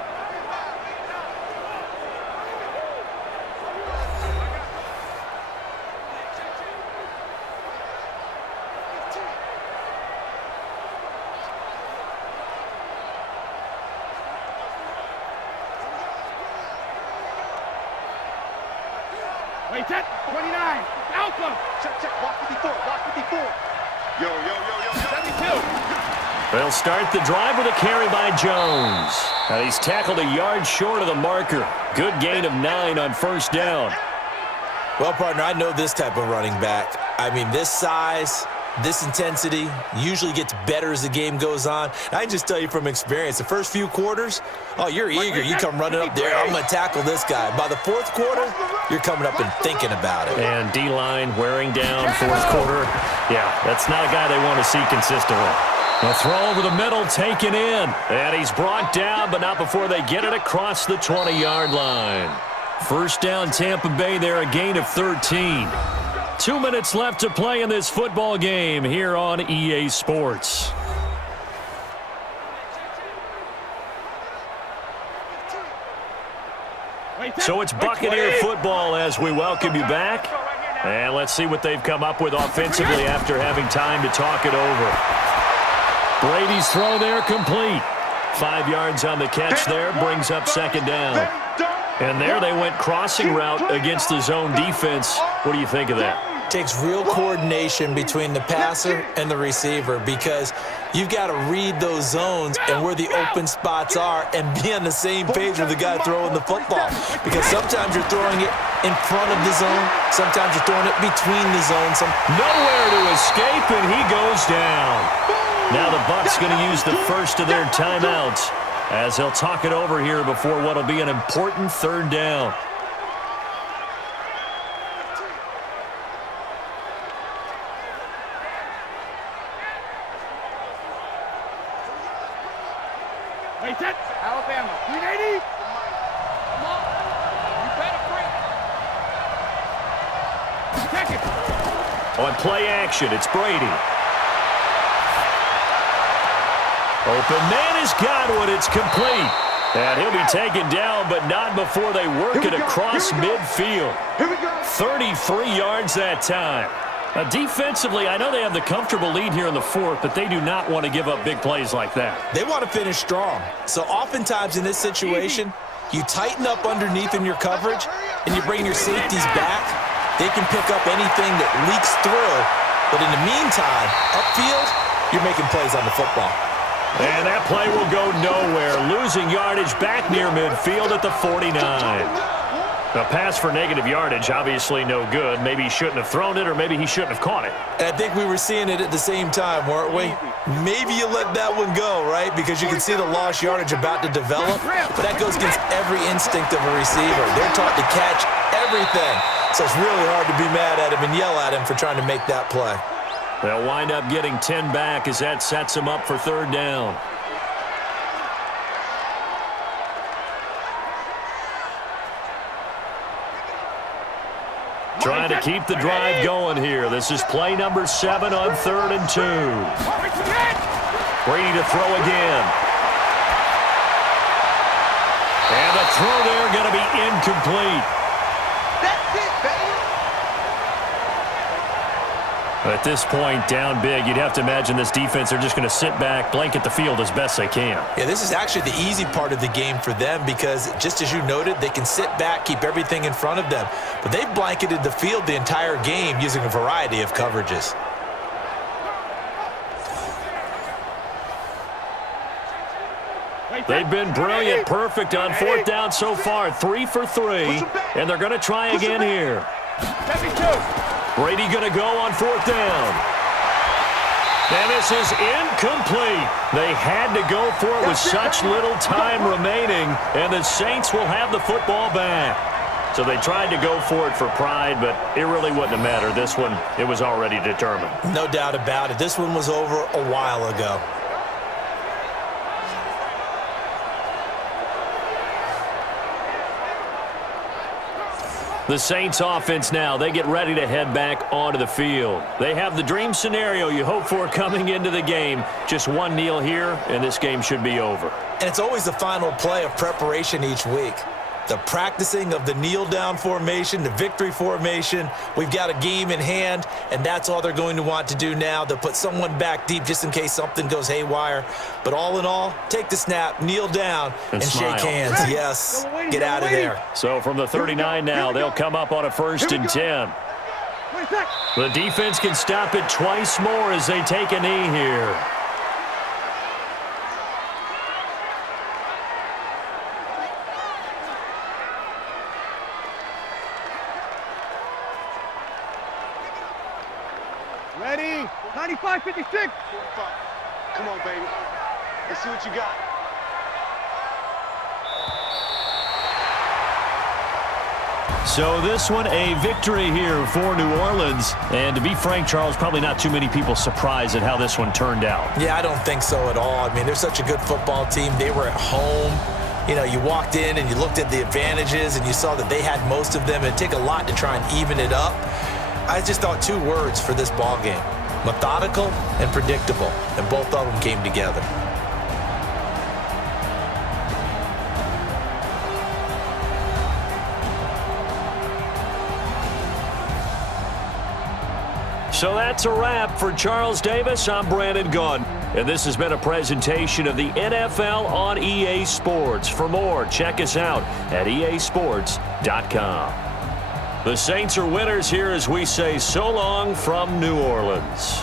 Wait, that 29. Alpha. Check. Watch 54. Watch 54. Yo. 72. They'll start the drive with a carry by Jones. And he's tackled a yard short of the marker. Good gain of 9 on first down. Well, partner, I know this type of running back. I mean, this size, this intensity usually gets better as the game goes on. I can just tell you from experience, the first few quarters, you're eager. You come running up there, I'm going to tackle this guy. By the 4th quarter, you're coming up and thinking about it. And D-line wearing down 4th quarter. Yeah, that's not a guy they want to see consistently. A throw over the middle, taken in. And he's brought down, but not before they get it across the 20-yard line. First down, Tampa Bay there, a gain of 13. 2 minutes left to play in this football game here on EA Sports. So it's Buccaneer football as we welcome you back. And let's see what they've come up with offensively after having time to talk it over. Brady's throw there complete. 5 yards on the catch there, brings up second down. And there they went crossing route against the zone defense. What do you think of that? Takes real coordination between the passer and the receiver because you've got to read those zones and where the open spots are and be on the same page with the guy throwing the football. Because sometimes you're throwing it in front of the zone, sometimes you're throwing it between the zones. Nowhere to escape, and he goes down. Now the Bucs going to use the first of their timeouts as they'll talk it over here before what will be an important 3rd down. Wait, that Alabama. 380. Come on. You better bring it. Check it. On play action, it's Brady. Open man has got one. It's complete. And he'll be taken down, but not before they work it across midfield. 33 yards that time. Defensively, I know they have the comfortable lead here in the 4th, but they do not want to give up big plays like that. They want to finish strong. So oftentimes in this situation, you tighten up underneath in your coverage, and you bring your safeties back. They can pick up anything that leaks through. But in the meantime, upfield, you're making plays on the football. And that play will go nowhere. Losing yardage back near midfield at the 49. A pass for negative yardage, obviously no good. Maybe he shouldn't have thrown it, or maybe he shouldn't have caught it. I think we were seeing it at the same time, weren't we? Maybe you let that one go, right? Because you can see the lost yardage about to develop, but that goes against every instinct of a receiver. They're taught to catch everything. So it's really hard to be mad at him and yell at him for trying to make that play. They'll wind up getting 10 back as that sets them up for third down. Trying to keep the drive going here. This is play number 7 on 3rd and 2. Brady to throw again. And the throw there going to be incomplete. That's it, baby. At this point, down big, you'd have to imagine this defense, they're just going to sit back, blanket the field as best they can. Yeah, this is actually the easy part of the game for them because, just as you noted, they can sit back, keep everything in front of them. But they've blanketed the field the entire game using a variety of coverages. They've been brilliant, perfect on 4th down so far, 3 for 3, and they're going to try again here. Brady going to go on 4th down. And this is incomplete. They had to go for it with such little time remaining, and the Saints will have the football back. So they tried to go for it for pride, but it really wouldn't have mattered. This one, it was already determined. No doubt about it. This one was over a while ago. The Saints offense now, they get ready to head back onto the field. They have the dream scenario you hope for coming into the game. Just one kneel here, and this game should be over. And it's always the final play of preparation each week. The practicing of the kneel-down formation, the victory formation. We've got a game in hand, and that's all they're going to want to do now. They'll put someone back deep just in case something goes haywire. But all in all, take the snap, kneel down, and shake hands. Yes, get out of there. So from the 39 now, they'll come up on a 1st and 10. The defense can stop it twice more as they take a knee here. Ready? 95-56. Come on, baby. Let's see what you got. So this one, a victory here for New Orleans. And to be frank, Charles, probably not too many people surprised at how this one turned out. Yeah, I don't think so at all. I mean, they're such a good football team. They were at home. You know, you walked in and you looked at the advantages and you saw that they had most of them. It'd take a lot to try and even it up. I just thought 2 words for this ball game: methodical and predictable, and both of them came together. So that's a wrap for Charles Davis. I'm Brandon Gaudin, and this has been a presentation of the NFL on EA Sports. For more, check us out at easports.com. The Saints are winners here as we say so long from New Orleans.